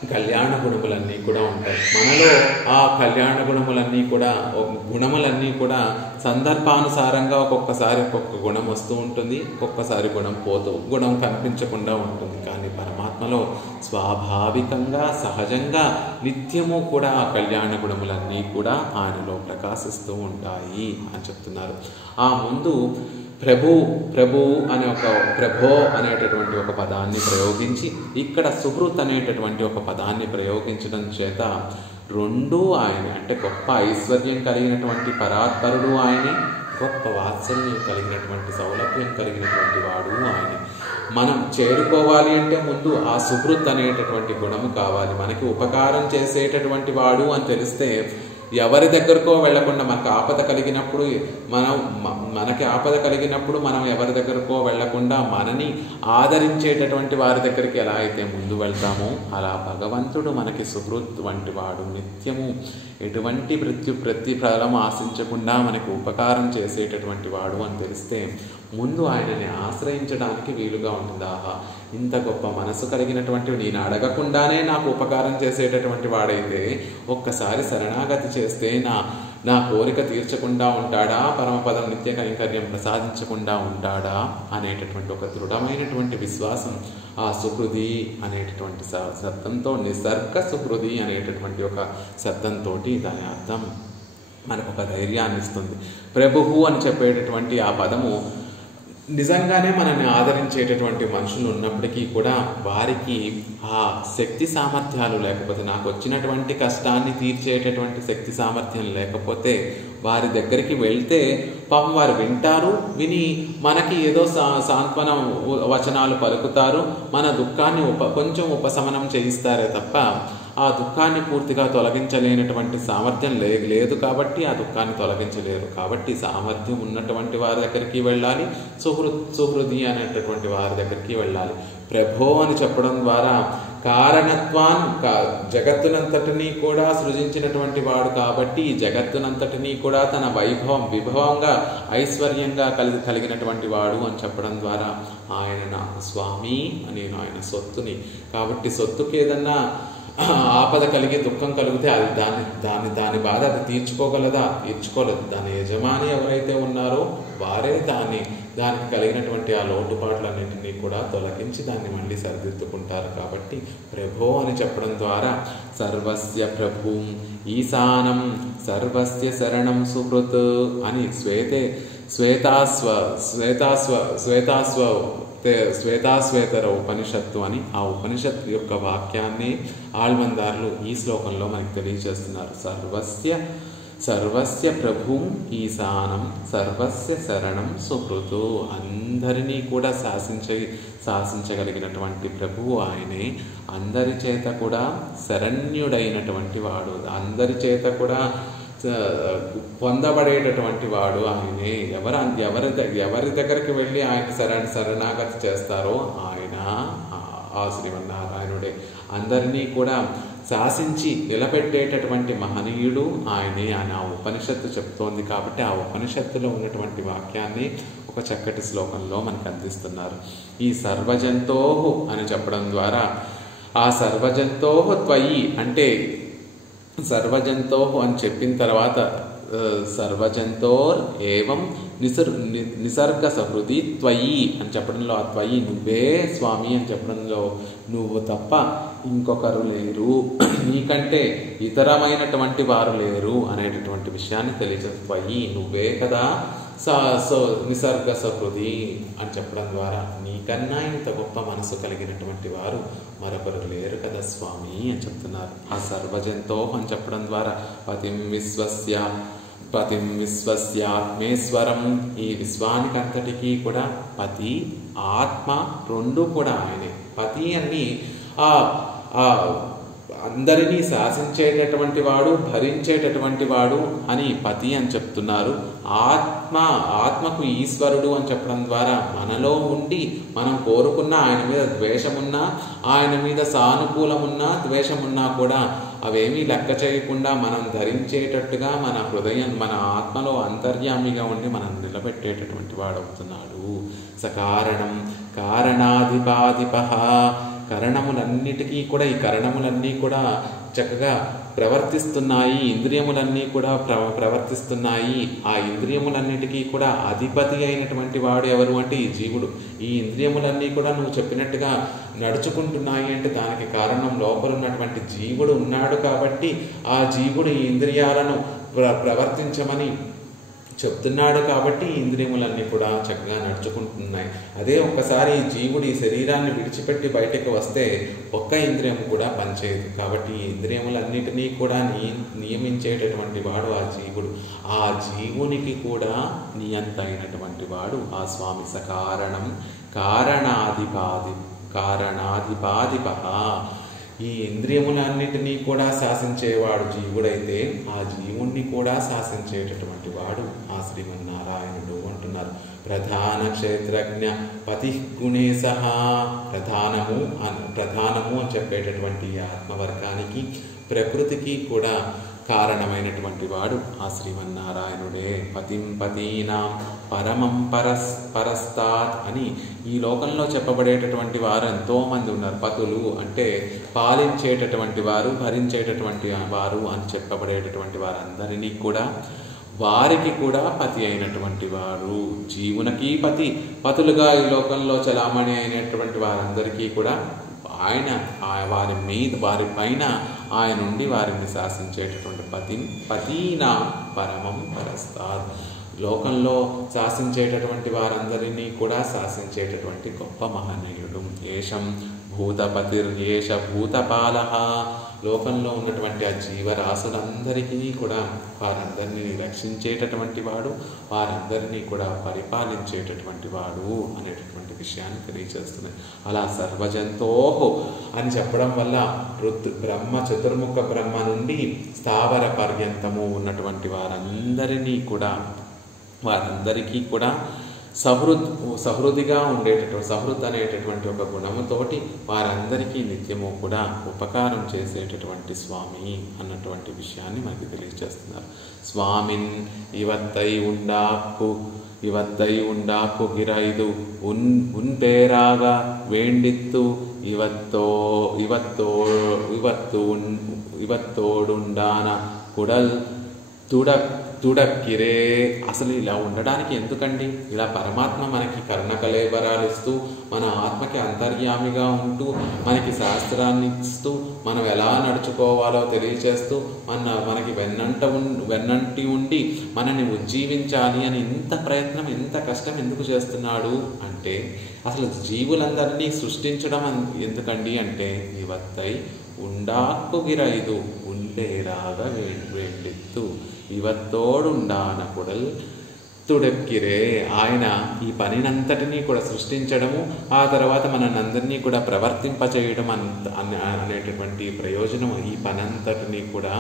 కళ్యాణ గుణములన్నీ కూడా ఉంటాయి. మనలో ఆ కళ్యాణ గుణములన్నీ కూడా సందర్భానుసారంగా ఒక్కొక్కసారి ఒక్కొక్క గుణం వస్తూ ఉంటుంది, ఒక్కొక్కసారి గుణం కనిపించకుండా ఉంటుంది. కానీ పరమాత్మలో స్వాభావికంగా సహజంగా నిత్యము కూడా ఆ కళ్యాణ గుణములన్నీ కూడా ఆయనలో ప్రకాశిస్తూ ఉంటాయి అని చెప్తున్నారు. ఆ ముందు ప్రభు అనే ప్రభో అనేటటువంటి ఒక పదాన్ని ప్రయోగించి ఇక్కడ సుహృత్ అనేటటువంటి ఒక పదాన్ని ప్రయోగించడం చేత రెండూ ఆయనే, అంటే గొప్ప ఐశ్వర్యం కలిగినటువంటి పరాత్పరుడు ఆయనే, గొప్ప వాత్సల్యం కలిగినటువంటి సౌలభ్యం కలిగినటువంటి వాడు ఆయనే. మనం చేరుకోవాలి అంటే ముందు ఆ సుహృత్ అనేటటువంటి గుణము కావాలి. మనకి ఉపకారం చేసేటటువంటి వాడు అని తెలిస్తే ఎవరి దగ్గరకో వెళ్లకుండా మనకి ఆపద కలిగినప్పుడు మనం ఎవరి దగ్గరకో వెళ్లకుండా మనని ఆదరించేటటువంటి వారి దగ్గరికి ఎలా అయితే ముందు వెళ్తామో అలా భగవంతుడు మనకి సుహృత్ వంటి వాడు, నిత్యము ఎటువంటి ప్రతిఫలం ఆశించకుండా మనకి ఉపకారం చేసేటటువంటి వాడు అని తెలిస్తే ముందు ఆయనని ఆశ్రయించడానికి వీలుగా ఉంటుంది. ఆహా, ఇంత గొప్ప మనసు కలిగినటువంటి నేను అడగకుండానే నాకు ఉపకారం చేసేటటువంటి వాడైతే ఒక్కసారి శరణాగతి చేస్తే నా కోరిక తీర్చకుండా ఉంటాడా, పరమపదం నిత్య కైంకర్యం ప్రసాదించకుండా ఉంటాడా అనేటటువంటి ఒక దృఢమైనటువంటి విశ్వాసం ఆ సుహృది అనేటటువంటి శబ్దంతో, నిసర్గ సుహృది అనేటటువంటి ఒక శబ్దంతో దాని అర్థం మనకు ఒక ధైర్యాన్ని ఇస్తుంది. ప్రభువు అని చెప్పేటటువంటి ఆ పదము నిజంగానే మనల్ని ఆదరించేటటువంటి మనుషులు ఉన్నప్పటికీ కూడా వారికి ఆ శక్తి సామర్థ్యాలు లేకపోతే, నాకు వచ్చినటువంటి కష్టాన్ని తీర్చేటటువంటి శక్తి సామర్థ్యం లేకపోతే వారి దగ్గరికి వెళ్తే పాపం వారు వింటారు, విని మనకి ఏదో సాంత్వన వచనాలు పలుకుతారు, మన దుఃఖాన్ని కొంచెం ఉపశమనం చేయిస్తారే తప్ప ఆ దుఃఖాన్ని పూర్తిగా తొలగించలేనటువంటి సామర్థ్యం లేదు. కాబట్టి ఆ దుఃఖాన్ని తొలగించలేరు. కాబట్టి సామర్థ్యం ఉన్నటువంటి వారి దగ్గరికి వెళ్ళాలి, సుహృది అనేటటువంటి వారి దగ్గరికి వెళ్ళాలి. ప్రభో అని చెప్పడం ద్వారా జగత్తునంతటినీ కూడా సృజించినటువంటి వాడు కాబట్టి ఈ జగత్తునంతటినీ కూడా తన విభవంగా ఐశ్వర్యంగా కలిగినటువంటి వాడు అని చెప్పడం ద్వారా ఆయన నాకు స్వామి, నేను ఆయన సొత్తుని. కాబట్టి సొత్తుకి ఏదన్నా ఆపద కలిగి దుఃఖం కలిగితే అది దాని బాధ అది తీర్చుకోలేదు. దాని యజమాని ఎవరైతే ఉన్నారో వారే దానికి కలిగినటువంటి ఆ లోటుపాట్లన్నింటినీ కూడా తొలగించి దాన్ని మళ్ళీ సరిదిద్దుకుంటారు. కాబట్టి ప్రభో అని చెప్పడం ద్వారా సర్వస్య ప్రభుం ఈశానం సర్వస్య శరణం సుహృత్ అని శ్వేతాశ్వేతర ఉపనిషత్తు అని ఆ ఉపనిషత్తు యొక్క వాక్యాన్ని ఆళ్వందార్లు ఈ శ్లోకంలో మనకు తెలియజేస్తున్నారు. సర్వస్య ప్రభుం ఈశానం సర్వస్య శరణం సుహృతు. అందరినీ కూడా శాసించగలిగినటువంటి ప్రభువు ఆయనే, అందరి చేత కూడా శరణ్యుడైనటువంటి వాడు, అందరి చేత కూడా పొందబడేటటువంటి వాడు ఆయనే. ఎవరి దగ్గరికి వెళ్ళి ఆయన శరణాగతి చేస్తారో ఆయన ఆ శ్రీమన్నారాయణుడే. అందరినీ కూడా శాసించి నిలబెట్టేటటువంటి మహనీయుడు ఆయనే అని ఆ ఉపనిషత్తు చెప్తోంది. కాబట్టి ఆ ఉపనిషత్తులో ఉన్నటువంటి వాక్యాన్ని ఒక చక్కటి శ్లోకంలో మనకు అందిస్తున్నారు. ఈ సర్వజంతోహు అని చెప్పడం ద్వారా ఆ సర్వజంతోహు త్వయి అంటే సర్వజంతోహు అని చెప్పిన తర్వాత సర్వజంతోర్ ఏవం నిసర్గ సహృది త్వయి అని చెప్పడంలో ఆ త్వయి నువ్వే స్వామి అని చెప్పడంలో నువ్వు తప్ప ఇంకొకరు లేరు, నీకంటే ఇతరమైనటువంటి వారు లేరు అనేటటువంటి విషయాన్ని తెలియజేస్తుంది. త్వయి నువ్వే కదా నిసర్గ సహృది అని చెప్పడం ద్వారా నీకన్నా ఇంత గొప్ప మనసు కలిగినటువంటి వారు మరొకరు లేరు కదా స్వామి అని చెప్తున్నారు. ఆ సర్వజంతో అని చెప్పడం ద్వారా పతిం విశ్వస్యాత్మేశ్వరం, ఈ విశ్వానికంతటికీ కూడా పతి ఆత్మ రెండు కూడా ఆయనే. పతి అని అందరినీ శాసించేటటువంటి వాడు, భరించేటటువంటి వాడు అని పతి అని చెప్తున్నారు. ఆత్మకు ఈశ్వరుడు అని చెప్పడం ద్వారా మనలో ఉండి మనం కోరుకున్న ఆయన మీద ద్వేషమున్నా, ఆయన మీద సానుకూలమున్నా ద్వేషమున్నా కూడా అవేమీ లెక్క చేయకుండా మనం ధరించేటట్టుగా మన హృదయం మన ఆత్మలో అంతర్యామిగా ఉండి మనం నిలబెట్టేటటువంటి వాడు అవుతున్నాడు. సకారణం కారణాధిపాధిపః, కరణములన్నిటికీ కూడా ఈ కరణములన్నీ కూడా చక్కగా ప్రవర్తిస్తున్నాయి, ఇంద్రియములన్నీ కూడా ప్రవర్తిస్తున్నాయి. ఆ ఇంద్రియములన్నిటికీ కూడా అధిపతి అయినటువంటి వాడు ఎవరు అంటే ఈ జీవుడు. ఈ ఇంద్రియములన్నీ కూడా నువ్వు చెప్పినట్టుగా నడుచుకుంటున్నాయి అంటే దానికి కారణం లోపల ఉన్నటువంటి జీవుడు ఉన్నాడు. కాబట్టి ఆ జీవుడు ఈ ఇంద్రియాలను ప్రవర్తించమని చెప్తున్నాడు. కాబట్టి ఇంద్రియములన్నీ కూడా చక్కగా నడుచుకుంటున్నాయి. అదే ఒక్కసారి ఈ జీవుడు ఈ శరీరాన్ని విడిచిపెట్టి బయటకు వస్తే ఒక్క ఇంద్రియం కూడా పనిచేయదు. కాబట్టి ఈ ఇంద్రియములన్నిటినీ కూడా నియమించేటటువంటి వాడు ఆ జీవుడు. ఆ జీవునికి కూడా నియంత అయినటువంటి వాడు ఆ స్వామి. సకారణం కారణాధిపాధిపః, ఈ ఇంద్రియములన్నిటినీ కూడా శాసించేవాడు జీవుడైతే ఆ జీవుణ్ణి కూడా శాసించేటటువంటి వాడు ఆ శ్రీమన్నారాయణుడు అంటున్నారు. ప్రధాన క్షేత్రజ్ఞ పతి గుణేశః, ప్రధానము అని చెప్పేటటువంటి ఆత్మవర్గానికి ప్రకృతికి కూడా కారణమైనటువంటి వాడు ఆ శ్రీమన్నారాయణుడే. పతీనాం పరమం పరస్తాత్ అని ఈ లోకంలో చెప్పబడేటటువంటి వారు ఎంతోమంది ఉన్నారు. పతులు అంటే పాలించేటటువంటి వారు, భరించేటటువంటి వారు అని చెప్పబడేటటువంటి వారందరినీ కూడా వారికి కూడా పతి అయినటువంటి వారు, జీవునికి పతులుగా ఈ లోకంలో చలామణి అయినటువంటి వారందరికీ కూడా ఆయన వారి పైన ఆయన నుండి వారిని శాసించేటటువంటి పతీనా పరమం పరస్తాత్, లోకంలో శాసించేటటువంటి వారందరినీ కూడా శాసించేటటువంటి గొప్ప మహనీయుడు. ఏషం భూతపతిర్యేష భూతపాలః, లోకంలో ఉన్నటువంటి ఆ జీవరాశులందరికీ కూడా వారందరినీ రక్షించేటటువంటి వాడు, వారందరినీ కూడా పరిపాలించేటటువంటి వాడు అనేటటువంటి విషయాన్ని తెలియజేస్తున్నాయి. అలా సర్వజంతోహో అని చెప్పడం వల్ల చతుర్ముఖ బ్రహ్మ నుండి స్థావర పర్యంతము ఉన్నటువంటి వారందరికీ కూడా సహృదిగా ఉండేటటువంటి సహృద్ అనేటటువంటి ఒక గుణముతోటి వారందరికీ నిత్యము కూడా ఉపకారం చేసేటటువంటి స్వామి అన్నటువంటి విషయాన్ని మనకి తెలియజేస్తున్నారు. స్వామిన్ ఇవత్తై ఉండాకు గిరైదు ఉన్ పేరాగా వేండిత్తు ఇవత్తోడుండాన కుడల్ తుడక్కిరే. అసలు ఇలా ఉండడానికి ఎందుకండి? ఇలా పరమాత్మ మనకి కరుణ కలేబరాలు ఇస్తూ, మన ఆత్మకి అంతర్యామిగా ఉంటూ, మనకి శాస్త్రాన్ని ఇస్తూ, మనం ఎలా నడుచుకోవాలో తెలియచేస్తూ, మనకి వెన్నంటి ఉండి మనని ఉజ్జీవించాలి అని ఇంత ప్రయత్నం, ఇంత కష్టం ఎందుకు చేస్తున్నాడు అంటే, అసలు జీవులందరినీ సృష్టించడం ఎందుకండి అంటే, ఇవత్తై ఉండాక్కుగిరైదు ఉండేలాగా వేండిత్తు ఇవత్తోడుండాన కుడల్ తుడక్కిరే. ఆయన ఈ పనినంతటినీ కూడా సృష్టించడము, ఆ తర్వాత మనందరినీ కూడా ప్రవర్తింపచేయడం అనేటటువంటి ప్రయోజనం, ఈ పనంతటినీ కూడా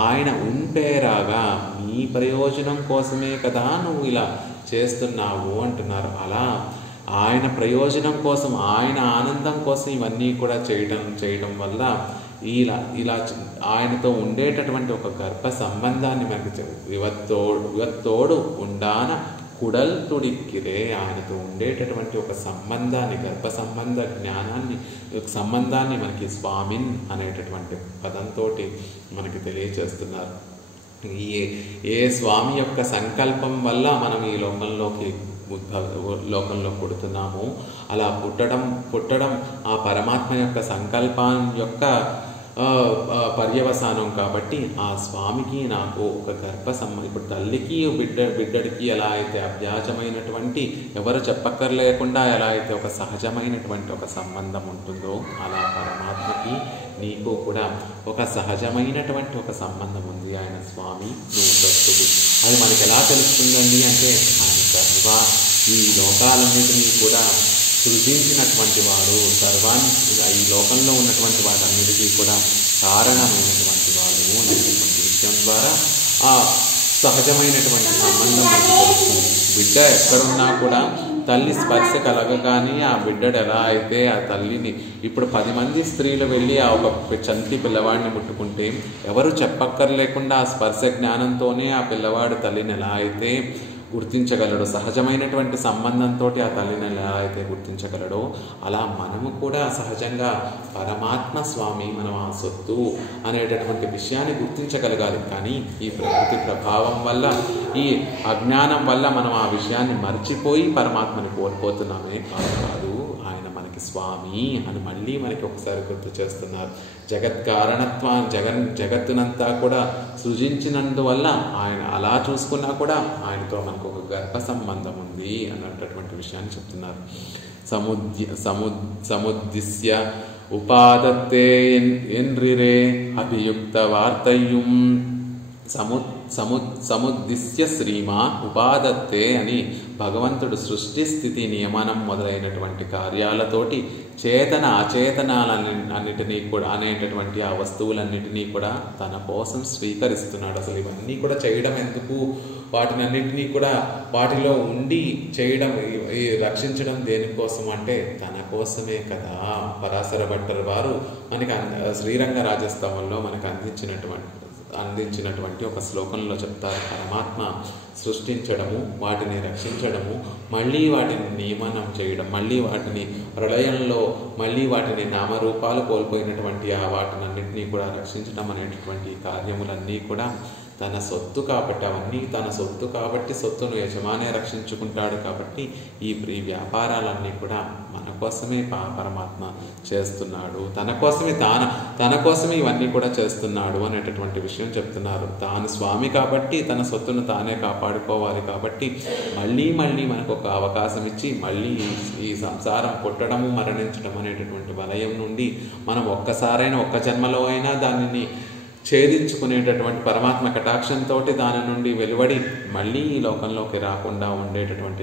ఆయన ఉంటేరాగా నీ ప్రయోజనం కోసమే కదా నువ్వు ఇలా చేస్తున్నావు అంటున్నారు. అలా ఆయన ప్రయోజనం కోసం, ఆయన ఆనందం కోసం ఇవన్నీ కూడా చేయడం వల్ల ఇలా ఆయనతో ఉండేటటువంటి ఒక గర్భ సంబంధాన్ని మనకి వివత్తోడు ఉండాన కుడల్ తుడిక్కిరే. ఆయనతో ఉండేటటువంటి ఒక సంబంధాన్ని, గర్భ సంబంధ సంబంధాన్ని మనకి స్వామిన్ అనేటటువంటి పదంతో మనకి తెలియచేస్తున్నారు. ఏ స్వామి యొక్క సంకల్పం వల్ల మనం ఈ లోకంలో పుడుతున్నాము, అలా పుట్టడం ఆ పరమాత్మ యొక్క సంకల్పం యొక్క పర్యవసానం. కాబట్టి ఆ స్వామికి నాకు ఒక ఇప్పుడు తల్లికి బిడ్డడికి ఎలా అయితే అభ్యాజమైనటువంటి, ఎవరు చెప్పక్కర్లేకుండా ఎలా అయితే ఒక సహజమైనటువంటి ఒక సంబంధం ఉంటుందో, అలా పరమాత్మకి నీకు కూడా ఒక సహజమైనటువంటి ఒక సంబంధం ఉంది. ఆయన స్వామి, నువ్వు భక్తుడు. అది మనకి ఎలా తెలుస్తుందండి అంటే, ఆయన ఈ లోకాలన్నిటినీ కూడా సృజించినటువంటి వాడు, ఈ లోకంలో ఉన్నటువంటి వాటన్నిటికీ కూడా కారణమైనటువంటి వాడు అనేటువంటి విషయం ద్వారా ఆ సహజమైనటువంటి సంబంధం మనకు తెలుస్తుంది. బిడ్డ ఎక్కడున్నా కూడా తల్లి స్పర్శ కలగగానే ఆ బిడ్డడు ఎలా అయితే ఆ తల్లిని, ఇప్పుడు 10 మంది స్త్రీలు వెళ్ళి ఆ ఒక చంటి పిల్లవాడిని ముట్టుకుంటే ఎవరు చెప్పక్కర్లేకుండా ఆ స్పర్శ జ్ఞానంతోనే ఆ పిల్లవాడు తల్లిని ఎలా అయితే గుర్తించగలడో, సహజమైనటువంటి సంబంధంతో ఆ తల్లిని ఎలా అయితే గుర్తించగలడో, అలా మనము కూడా సహజంగా పరమాత్మ స్వామి మనం ఆ సొత్తు అనేటటువంటి విషయాన్ని గుర్తించగలగాలి. కానీ ఈ ప్రకృతి ప్రభావం వల్ల, ఈ అజ్ఞానం వల్ల మనం ఆ విషయాన్ని మర్చిపోయి పరమాత్మని కోల్పోతున్నామే. కాదు, ఆయన మనకి స్వామి అని మళ్ళీ మనకి ఒకసారి గుర్తు చేస్తున్నారు. జగత్తునంతా కూడా సృజించినందువల్ల ఆయన అలా చూసుకున్నా కూడా ఆయనతో మనకు ఒక గర్భ సంబంధం ఉంది అన్నటువంటి విషయాన్ని చెప్తున్నారు. సముద్దిశ్య ఉపాదత్తే ఎన్రిరే అభియుక్త వార్తయ్యం సముద్దిశ్య శ్రీమాన్ ఉపాదత్తే అని భగవంతుడు సృష్టి స్థితి నియమనం మొదలైనటువంటి కార్యాలతోటి చేతన అచేతనాలన్నిటినీ కూడా అనేటటువంటి ఆ వస్తువులన్నిటినీ కూడా తన కోసం స్వీకరిస్తున్నాడు. అసలు ఇవన్నీ కూడా చేయడం ఎందుకు? వాటినన్నిటినీ కూడా వాటిలో ఉండి చేయడం, రక్షించడం దేనికోసం అంటే తన కోసమే కదా. పరాశర భట్టర్ వారు మనకి శ్రీరంగ రాజస్తవంలో మనకు అందించినటువంటి ఒక శ్లోకంలో చెప్తారు. పరమాత్మ సృష్టించడము, వాటిని రక్షించడము, మళ్ళీ వాటిని నియమనం చేయడం, మళ్ళీ వాటిని ప్రళయంలో మళ్ళీ వాటిని నామరూపాలు కోల్పోయినటువంటి ఆ వాటినన్నింటినీ కూడా రక్షించడం అనేటటువంటి కార్యములన్నీ కూడా తన సొత్తు కాబట్టి, అవన్నీ తన సొత్తు కాబట్టి సొత్తును యజమానే రక్షించుకుంటాడు. కాబట్టి ఈ వ్యాపారాలన్నీ కూడా మన కోసమే పరమాత్మ చేస్తున్నాడు, తన కోసమే ఇవన్నీ కూడా చేస్తున్నాడు అనేటటువంటి విషయం చెప్తున్నారు. తాను స్వామి కాబట్టి తన సొత్తును తానే కాపాడుకోవాలి. కాబట్టి మళ్ళీ మనకు ఒక అవకాశం ఇచ్చి మళ్ళీ ఈ సంసారం పుట్టడము మరణించడం అనేటటువంటి వలయం నుండి మనం ఒక్క జన్మలో అయినా దానిని ఛేదించుకునేటటువంటి పరమాత్మ కటాక్షంతో దాని నుండి వెలువడి మళ్ళీ ఈ లోకంలోకి రాకుండా ఉండేటటువంటి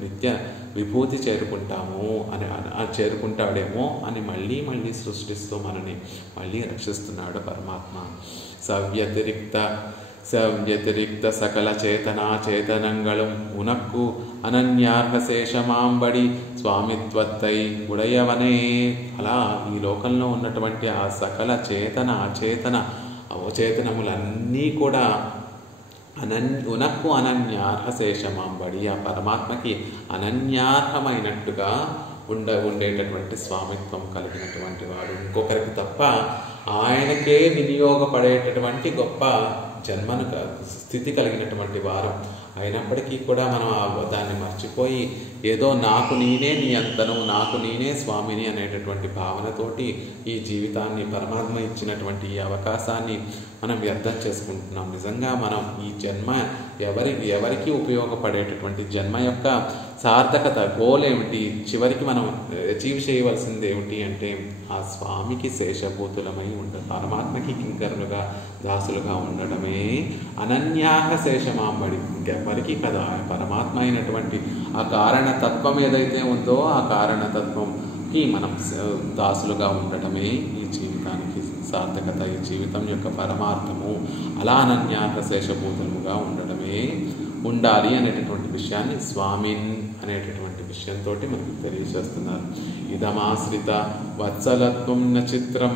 నిత్య విభూతి చేరుకుంటాడేమో అని మళ్ళీ సృష్టిస్తూ మనని మళ్ళీ రక్షిస్తున్నాడు పరమాత్మ. సవ్యతిరిక్త సకల చేతనాచేతనంగళం ఉనక్కు అనన్యార్హశేషమాంబడి స్వామిత్వత్తై ఉడయవనే. అలా ఈ లోకంలో ఉన్నటువంటి ఆ సకల అవచేతనములన్నీ కూడా ఉనక్కు అనన్యార్హశేషమాంబడి, ఆ పరమాత్మకి అనన్యార్హమైనట్టుగా ఉండేటటువంటి స్వామిత్వం కలిగినటువంటి వాడు. ఇంకొకరికి తప్ప ఆయనకే వినియోగపడేటటువంటి గొప్ప జన్మను స్థితి కలిగినటువంటి వారు అయినప్పటికీ కూడా మనం దాన్ని మర్చిపోయి ఏదో నాకు నేనే నియంతను, నాకు నేనే స్వామిని అనేటటువంటి భావనతోటి ఈ జీవితాన్ని పరమాత్మ ఇచ్చినటువంటి ఈ అవకాశాన్ని మనం వ్యర్థం చేసుకుంటున్నాం. నిజంగా మనం ఈ జన్మ ఎవరికి ఉపయోగపడేటటువంటి జన్మ యొక్క సార్థకత గోల్ ఏమిటి, చివరికి మనం అచీవ్ చేయవలసింది ఏమిటి అంటే ఆ స్వామికి శేషభూతులమై ఉండడం, పరమాత్మకి కింకరులుగా దాసులుగా ఉండడమే అనన్యాహ శేషమాంబడి. ఇంకెవరికి కదా పరమాత్మ అయినటువంటి ఆ కారణతత్వం ఏదైతే ఉందో ఆ కారణతత్వంకి మనం దాసులుగా ఉండటమే ఈ జీవితానికి సార్థకత, ఈ జీవితం యొక్క పరమార్థము. అలా అనన్యాహ శేషభూతులుగా ఉండడమే ఉండాలి అనేటటువంటి విషయాన్ని స్వామిన్ అనేటటువంటి విషయంతో మనకు తెలియజేస్తున్నారు. ఇదమాశ్రిత వత్సలత్వం న చిత్రం.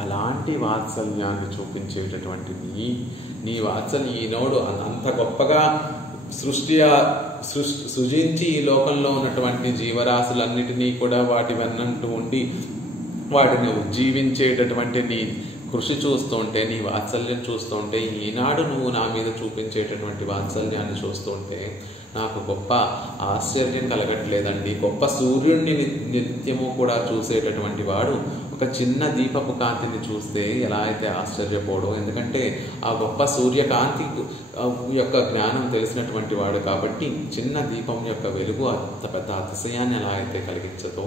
అలాంటి వాత్సల్యాన్ని చూపించేటటువంటి నీ వాత్సల్యం ఈనోడు అంత గొప్పగా సృజించి ఈ లోకంలో ఉన్నటువంటి జీవరాశులన్నిటినీ కూడా వాటి వెన్నంటూ ఉండి వాటిని ఉజ్జీవించేటటువంటి నీ కృషి చూస్తుంటే, నీ వాత్సల్యం చూస్తుంటే, ఈనాడు నువ్వు నా మీద చూపించేటటువంటి వాత్సల్యాన్ని చూస్తుంటే నాకు గొప్ప ఆశ్చర్యం కలగట్లేదండి. గొప్ప సూర్యుడిని నిత్యము కూడా చూసేటటువంటి వాడు ఒక చిన్న దీపపు కాంతిని చూస్తే ఎలా అయితే ఆశ్చర్యపోడో, ఎందుకంటే ఆ గొప్ప సూర్యకాంతి యొక్క జ్ఞానం తెలిసినటువంటి వాడు కాబట్టి చిన్న దీపం యొక్క వెలుగు అంత పెద్ద అతిశయాన్ని ఎలా అయితే కలిగించదో,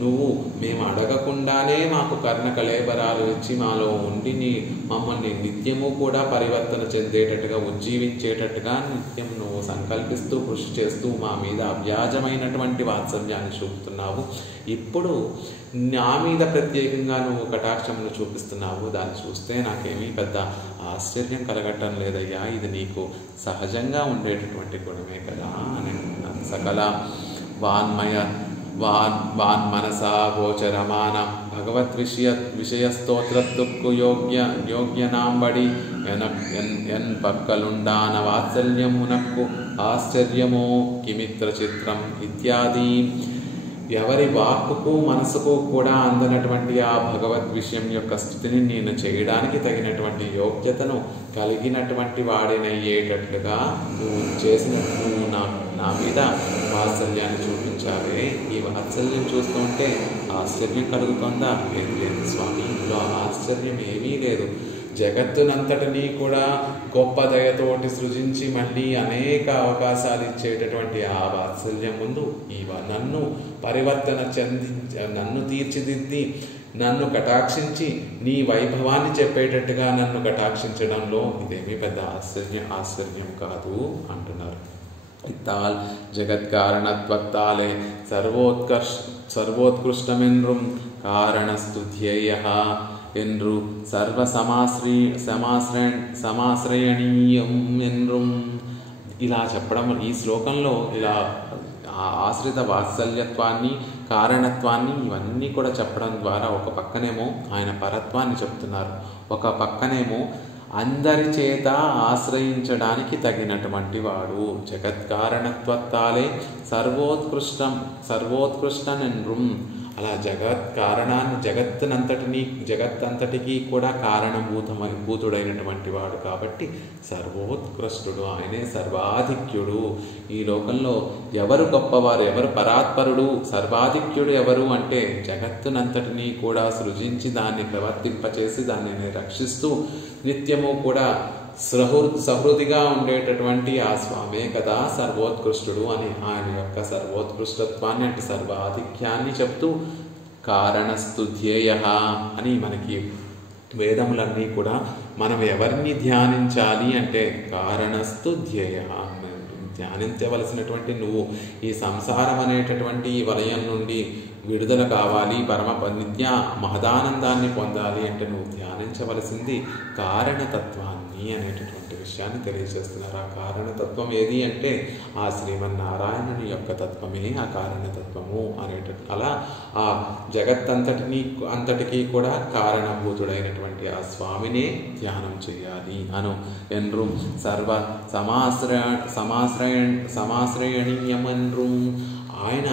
నువ్వు మేము అడగకుండానే మాకు కర్ణ కళేబరాలు ఇచ్చి మాలో ఉండి మమ్మల్ని నిత్యము కూడా పరివర్తన చెందేటట్టుగా ఉజ్జీవించేటట్టుగా నిత్యం నువ్వు సంకల్పిస్తూ కృషి చేస్తూ మా మీద అవ్యాజమైనటువంటి వాత్సల్యాన్ని చూపుతున్నావు. ఇప్పుడు నా మీద ప్రత్యేకంగా నువ్వు కటాక్షములు చూపిస్తున్నావు. దాన్ని చూస్తే నాకేమీ పెద్ద ఆశ్చర్యం కలగటం లేదయ్యా, ఇది నీకు సహజంగా ఉండేటటువంటి గుణమే కదా అని అంటున్నాను. సకల వాన్మనసా గోచరమాన భగవత్ విషయస్తోత్రత్తుక్కు యోగ్యనాంబడి ఎన్ పక్కలుండాన వాత్సల్యమునక్కు ఆశ్చర్యమో కిమిత్ర చిత్రం ఇత్యాది. ఎవరి వాక్కుకు మనసుకు కూడా అందనటువంటి ఆ భగవద్ విషయం యొక్క స్థితిని నేను చేయడానికి తగినటువంటి యోగ్యతను కలిగినటువంటి వాడినయ్యేటట్లుగా నువ్వు నా మీద వాత్సల్యాన్ని చూపించావే. ఈ వాత్సల్యం చూస్తుంటే ఆశ్చర్యం కలుగుతుందా? లేదు స్వామి, ఇందులో ఆశ్చర్యం ఏమీ లేదు. జగత్తునంతటినీ కూడా గొప్ప దయతోటి సృజించి మళ్ళీ అనేక అవకాశాలు ఇచ్చేటటువంటి ఆ వాత్సల్యం ముందు నన్ను పరివర్తన నన్ను తీర్చిదిద్ది నన్ను కటాక్షించి నీ వైభవాన్ని చెప్పేటట్టుగా నన్ను కటాక్షించడంలో ఇదేమీ పెద్ద ఆశ్చర్యం కాదు అంటున్నారు. ఇత్తాల్ జగత్కారణత్వత్తాలే సర్వోత్కృష్టమెన్றும் కారణస్తుధ్యేయః என்று సర్వ సమాశ్రయణీయం என்றும் ఇలా చెప్పడం. ఈ శ్లోకంలో ఇలా ఆశ్రిత వాత్సల్యత్వాన్ని కారణత్వాన్ని ఇవన్నీ కూడా చెప్పడం ద్వారా ఒక పక్కనేమో ఆయన పరత్వాన్ని చెప్తున్నారు, ఒక పక్కనేమో అందరి చేత ఆశ్రయించడానికి తగినటువంటి వాడు. జగత్కారణత్వత్తాలే సర్వోత్కృష్టనెన్றுం. అలా జగత్తంతటికీ కూడా కారణభూతుడైనటువంటి వాడు కాబట్టి సర్వోత్కృష్టుడు, ఆయనే సర్వాధిక్యుడు. ఈ లోకంలో ఎవరు గొప్పవారు, ఎవరు పరాత్పరుడు, సర్వాధిక్యుడు ఎవరు అంటే జగత్తునంతటినీ కూడా సృజించి దాన్ని ప్రవర్తింపచేసి దానిని రక్షిస్తూ నిత్యము కూడా సహృదిగా ఉండేటటువంటి ఆ స్వామే కదా సర్వోత్కృష్టుడు అని ఆయన యొక్క సర్వోత్కృష్టత్వాన్ని అంటే సర్వాధిక్యాన్ని చెప్తూ కారణస్తుధ్యేయః అని మనకి వేదములన్నీ కూడా మనం ఎవరిని ధ్యానించాలి అంటే కారణస్తు ధ్యేయః, ధ్యానించవలసినటువంటి నువ్వు ఈ సంసారం అనేటటువంటి ఈ వలయం నుండి విడుదల కావాలి, నిత్య మహదానందాన్ని పొందాలి అంటే నువ్వు ధ్యానించవలసింది కారణతత్వాన్ని అనేటటువంటి విషయాన్ని తెలియజేస్తున్నారు. ఆ కారణతత్వం ఏది అంటే ఆ శ్రీమన్నారాయణుని యొక్క తత్వమే ఆ కారణతత్వము అనేటట్టు. అలా ఆ జగత్తంతటికీ కూడా కారణభూతుడైనటువంటి ఆ స్వామినే ధ్యానం చేయాలి అను ఎన్రుం సర్వ సమాశ్రయణీయమన్రుం. ఆయన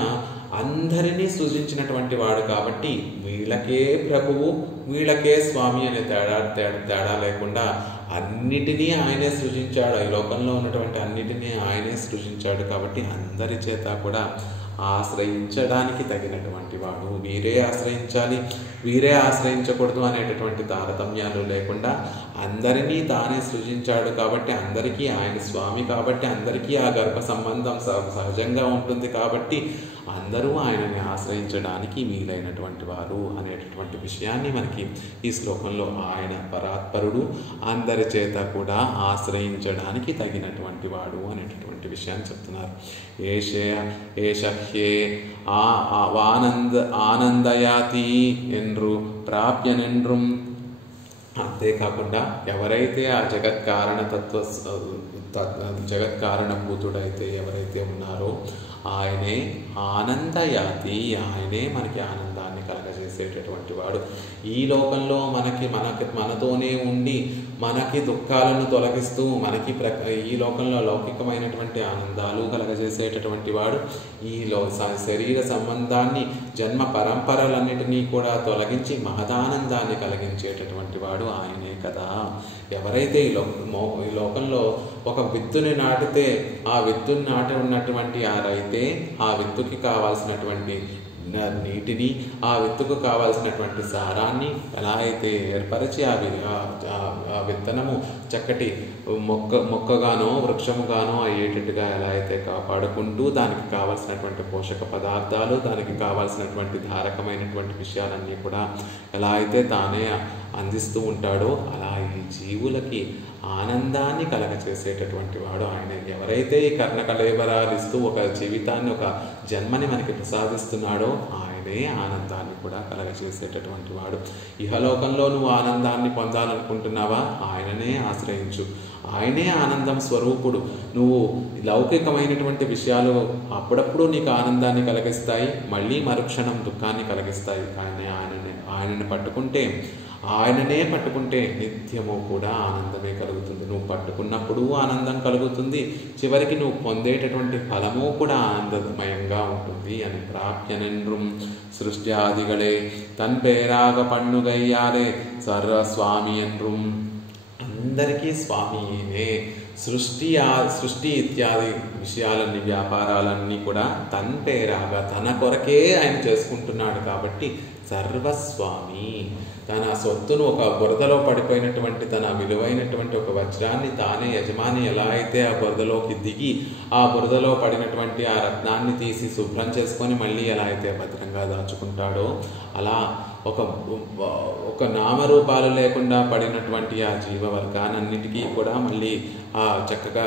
అందరినీ సృజించినటువంటి వాడు కాబట్టి వీళ్ళకే ప్రభువు వీళ్ళకే స్వామి అనే తేడా లేకుండా అన్నిటినీ ఆయనే సృజించాడు. ఈ లోకంలో ఉన్నటువంటి అన్నిటినీ ఆయనే సృజించాడు. కాబట్టి అందరి చేత కూడా ఆశ్రయించడానికి తగినటువంటి వాడు. వీరే ఆశ్రయించాలి, వీరే ఆశ్రయించకూడదు అనేటటువంటి తారతమ్యాలు లేకుండా అందరినీ తానే సృజించాడు. కాబట్టి అందరికీ ఆయన స్వామి, కాబట్టి అందరికీ ఆ గర్భ సంబంధం సహజంగా ఉంటుంది. కాబట్టి అందరూ ఆయనని ఆశ్రయించడానికి వీలైనటువంటి వారు అనేటటువంటి విషయాన్ని మనకి ఈ శ్లోకంలో ఆయన పరాత్పరుడు, అందరి చేత కూడా ఆశ్రయించడానికి తగినటువంటి వాడు అనేటటువంటి విషయాన్ని చెప్తున్నారు. ఏషహ్యే ఆనందయాతి ఎండ్రు ప్రాప్యనెండ్రుం. అంతేకాకుండా ఎవరైతే ఆ జగత్కారణభూతుడైతే ఎవరైతే ఉన్నారో ఆయనే ఆనందయాతి, ఆయనే మనకి ఆనందాన్ని కలగజేసేటటువంటి వాడు. ఈ లోకంలో మనతోనే ఉండి మనకి దుఃఖాలను తొలగిస్తూ ఈ లోకంలో లౌకికమైనటువంటి ఆనందాలు కలగజేసేటటువంటి వాడు. శరీర సంబంధాన్ని, జన్మ పరంపరలన్నిటినీ కూడా తొలగించి మహదానందాన్ని కలిగించేటటువంటి వాడు ఆయనే కదా. ఎవరైతే ఈ లోకంలో ఒక విత్తుని నాటితే ఆ విత్తుని నాటి ఉన్నటువంటి ఆ రైతే ఆ విత్తుకి కావాల్సినటువంటి నీటిని, ఆ విత్తుకు కావాల్సినటువంటి సారాన్ని ఎలా అయితే ఏర్పరిచి ఆ విత్తనము చక్కటి మొక్కగానో వృక్షముగానో అయ్యేటట్టుగా ఎలా అయితే కాపాడుకుంటూ దానికి కావాల్సినటువంటి పోషక పదార్థాలు, దానికి కావాల్సినటువంటి ధారకమైనటువంటి విషయాలన్నీ కూడా ఎలా అయితే తానే అందిస్తూ ఉంటాడో అలా ఈ జీవులకి ఆనందాన్ని కలగచేసేటటువంటి వాడు ఆయనే. ఎవరైతే ఈ కర్ణకళేబరాలు ఇస్తూ ఒక జీవితాన్ని, ఒక జన్మని మనకి ప్రసాదిస్తున్నాడో ఆయనే ఆనందాన్ని కూడా కలగచేసేటటువంటి వాడు. ఇహలోకంలో నువ్వు ఆనందాన్ని పొందాలనుకుంటున్నావా? ఆయననే ఆశ్రయించు. ఆయనే ఆనందం స్వరూపుడు. నువ్వు లౌకికమైనటువంటి విషయాలు అప్పుడప్పుడు నీకు ఆనందాన్ని కలిగిస్తాయి, మళ్ళీ మరుక్షణం దుఃఖాన్ని కలిగిస్తాయి. కానీ ఆయనని పట్టుకుంటే నిత్యము కూడా ఆనందమే కలుగుతుంది. నువ్వు పట్టుకున్నప్పుడు ఆనందం కలుగుతుంది, చివరికి నువ్వు పొందేటటువంటి ఫలము కూడా ఆనందమయంగా ఉంటుంది అని. ప్రాప్యనెండ్రుం సృష్టి ఆదిగళే తన్ పేరాగ పన్నుగయ్యాలే సర్వస్వామి ఎన్రుం. అందరికీ స్వామినే. సృష్టి ఇత్యాది విషయాలన్నీ, వ్యాపారాలన్నీ కూడా తన పేరాగా తన కొరకే ఆయన చేసుకుంటున్నాడు. కాబట్టి సర్వస్వామి. తన సొత్తును, ఒక బురదలో పడిపోయినటువంటి తన విలువైనటువంటి ఒక వజ్రాన్ని తానే యజమాని ఎలా అయితే ఆ బురదలోకి దిగి ఆ బురదలో పడినటువంటి ఆ రత్నాన్ని తీసి శుభ్రం చేసుకొని మళ్ళీ ఎలా అయితే భద్రంగా దాచుకుంటాడో అలా ఒక నామరూపాలు లేకుండా పడినటువంటి ఆ జీవవర్గానన్నిటికీ కూడా మళ్ళీ ఆ చక్కగా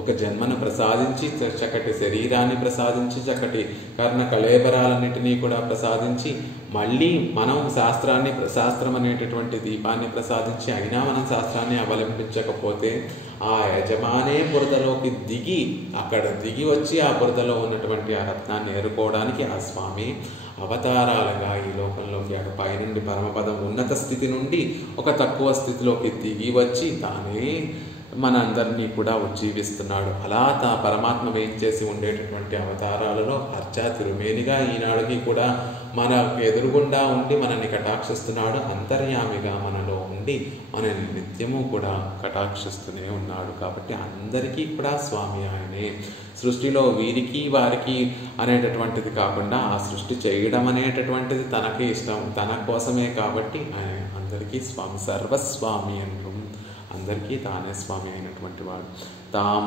ఒక జన్మను ప్రసాదించి, చక్కటి శరీరాన్ని ప్రసాదించి, చక్కటి కర్ణ కళేబరాలన్నిటినీ కూడా ప్రసాదించి, మళ్ళీ మనం శాస్త్రం అనేటటువంటి దీపాన్ని ప్రసాదించి, అయినా మనం శాస్త్రాన్ని అవలంబించకపోతే ఆ యజమానే బురదలోకి అక్కడ దిగి వచ్చి ఆ బురదలో ఉన్నటువంటి ఆ రత్నాన్ని ఏరుకోవడానికి ఆ స్వామి అవతారాలుగా ఈ లోకంలోకి పైనుండి పరమపదం ఉన్నత స్థితి నుండి ఒక తక్కువ స్థితిలోకి దిగి వచ్చి తానే మనందరినీ కూడా ఉజ్జీవిస్తున్నాడు. అలా పరమాత్మ వేయించేసి ఉండేటటువంటి అవతారాలలో అర్చా తిరుమేనిగా ఈనాడుకి కూడా మన ఎదురుగుండా ఉండి మనల్ని కటాక్షిస్తున్నాడు. అంతర్యామిగా మనలో ఉండి మనల్ని నిత్యము కూడా కటాక్షిస్తూనే ఉన్నాడు. కాబట్టి అందరికీ కూడా స్వామి ఆయనే. సృష్టిలో వీరికి వారికి అనేటటువంటిది కాకుండా ఆ సృష్టి చేయడం అనేటటువంటిది తనకి ఇష్టం, తన కోసమే. కాబట్టి ఆయన అందరికీ స్వామి, సర్వస్వామి అంటూ అందరికీ తానే స్వామి అయినటువంటి వాడు. తాం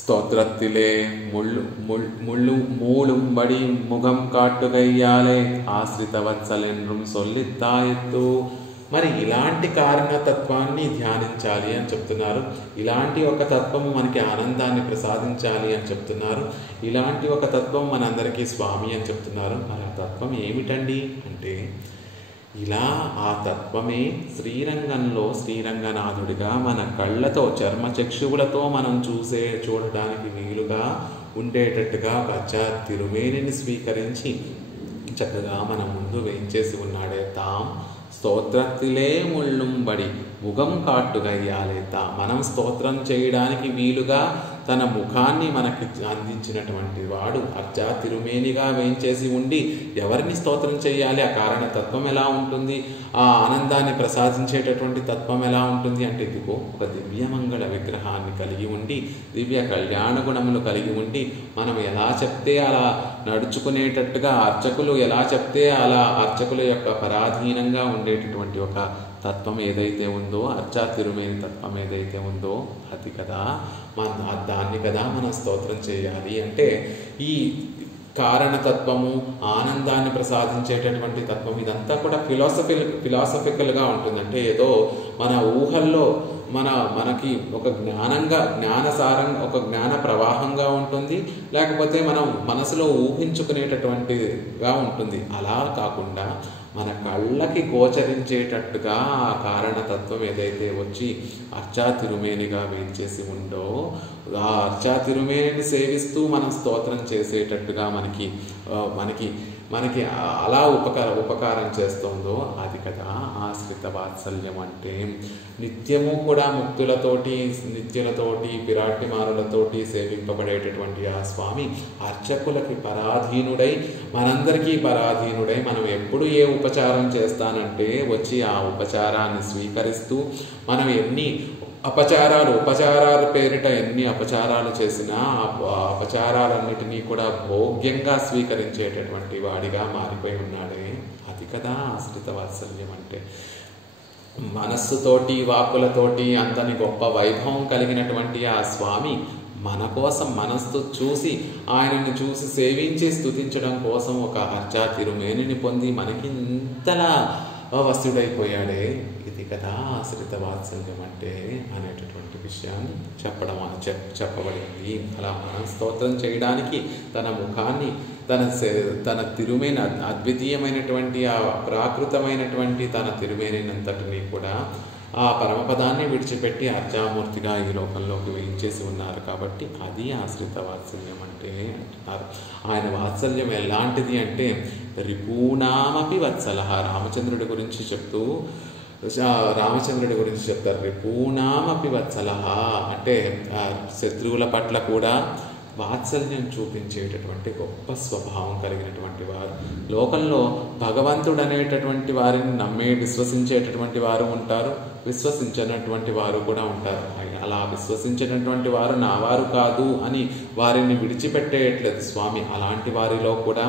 స్తోత్రத்திலே மூளும்படி முகம் காட்டுகையாலே ఆశ్రిత వత్సలెన్రుం సొల్లిత్తాయెత్తు. మరి ఇలాంటి కారణతత్వాన్ని ధ్యానించాలి అని చెప్తున్నారు. ఇలాంటి ఒక తత్వము మనకి ఆనందాన్ని ప్రసాదించాలి అని చెప్తున్నారు. ఇలాంటి ఒక తత్వం మనందరికీ స్వామి అని చెప్తున్నారు. మరి ఆ తత్వం ఏమిటండి అంటే, ఇలా ఆ తత్వమే శ్రీరంగంలో శ్రీరంగనాథుడిగా మన కళ్ళతో, చర్మచక్షువులతో మనం చూడడానికి వీలుగా ఉండేటట్టుగా పశ్చా తిరుమేనిని స్వీకరించి చక్కగా మన ముందు వేయించేసి ఉన్నాడే. తాం స్తోత్రத்திலே ముళ్ళుంబడి ముఖం కాట్టుగయ్యాలే. మనం స్తోత్రం చేయడానికి వీలుగా తన ముఖాన్ని మనకి అందించినటువంటి వాడు అర్చా తిరుమేనిగా వేయించేసి ఉండి ఎవరిని స్తోత్రం చేయాలి? ఆ కారణతత్వం ఎలా ఉంటుంది? ఆ ఆనందాన్ని ప్రసాదించేటటువంటి తత్వం ఎలా ఉంటుంది అంటే ఇదిగో ఒక దివ్యమంగళ విగ్రహాన్ని కలిగి ఉండి దివ్య కళ్యాణ గుణములు కలిగి ఉండి మనం ఎలా చెప్తే అలా నడుచుకునేటట్టుగా అర్చకులు ఎలా చెప్తే అలా అర్చకుల యొక్క పరాధీనంగా ఉండేటటువంటి ఒక తత్వం ఏదైతే ఉందో అర్చా తిరుమేని తత్వం ఏదైతే ఉందో అది కదా దాన్ని కదా మనం స్తోత్రం చేయాలి. అంటే ఈ కారణతత్వము ఆనందాన్ని ప్రసాదించేటటువంటి తత్వం ఇదంతా కూడా ఫిలాసఫికల్గా ఉంటుంది. అంటే ఏదో మన ఊహల్లో మనకి ఒక జ్ఞానసారంగా ఒక జ్ఞాన ప్రవాహంగా ఉంటుంది, లేకపోతే మనం మనసులో ఊహించుకునేటటువంటిగా ఉంటుంది. అలా కాకుండా మన కళ్ళకి గోచరించేటట్టుగా ఆ కారణతత్వం ఏదైతే వచ్చి అర్చా తిరుమేనిగా వేయించేసి ఉందో ఆ అర్చా తిరుమేనిని సేవిస్తూ మనం స్తోత్రం చేసేటట్టుగా మనకి అలా ఉపకారం చేస్తుందో అది కదా ఆశ్రిత వాత్సల్యం అంటే. నిత్యము కూడా నిత్యులతోటి పిరాటిమానులతోటి సేవింపబడేటటువంటి ఆ స్వామి అర్చకులకి పరాధీనుడై మనందరికీ పరాధీనుడై మనం ఎప్పుడు ఏ ఉపచారం చేస్తానంటే వచ్చి ఆ ఉపచారాన్ని స్వీకరిస్తూ మనం ఎన్ని ఉపచారాల పేరిట ఎన్ని అపచారాలు చేసినా ఆ అపచారాలన్నిటినీ కూడా భోగ్యంగా స్వీకరించేటటువంటి వాడిగా మారిపోయి ఉన్నాడే. అది కదా ఆశ్రిత వాత్సల్యం అంటే. మనస్సుతోటి వాక్కులతోటి అంతని గొప్ప వైభవం కలిగినటువంటి ఆ స్వామి మన కోసం మనస్సు చూసి ఆయనను చూసి సేవించి స్తుతించడం కోసం ఒక అర్చా తిరుమేనిని పొంది మనకి ఇంతలా వస్తుడైపోయాడే. ఇది కదా ఆశ్రిత వాత్సల్యం అంటే అనేటటువంటి విషయాన్ని చెప్పబడింది. అలా మనం స్తోత్రం చేయడానికి తన ముఖాన్ని తన తిరుమేని అద్వితీయమైనటువంటి ఆ ప్రాకృతమైనటువంటి తన తిరుమేనినంతటినీ కూడా ఆ పరమపదాన్ని విడిచిపెట్టి అర్చామూర్తిగా ఈ లోకంలోకి వేయించేసి ఉన్నారు. కాబట్టి అది ఆశ్రిత వాత్సల్యం అంటే అంటున్నారు. ఆయన వాత్సల్యం ఎలాంటిది అంటే రిపూనామపి వత్సల. రామచంద్రుడి గురించి చెప్తారు. రిపూనామపి వత్సల అంటే శత్రువుల పట్ల కూడా వాత్సల్యం చూపించేటటువంటి గొప్ప స్వభావం కలిగినటువంటి వారు. లోకంలో భగవంతుడు అనేటటువంటి వారిని విశ్వసించేటటువంటి వారు ఉంటారు, విశ్వసించినటువంటి వారు కూడా ఉంటారు. అలా విశ్వసించినటువంటి వారు నా వారు కాదు అని వారిని విడిచిపెట్టేయట్లేదు స్వామి. అలాంటి వారిలో కూడా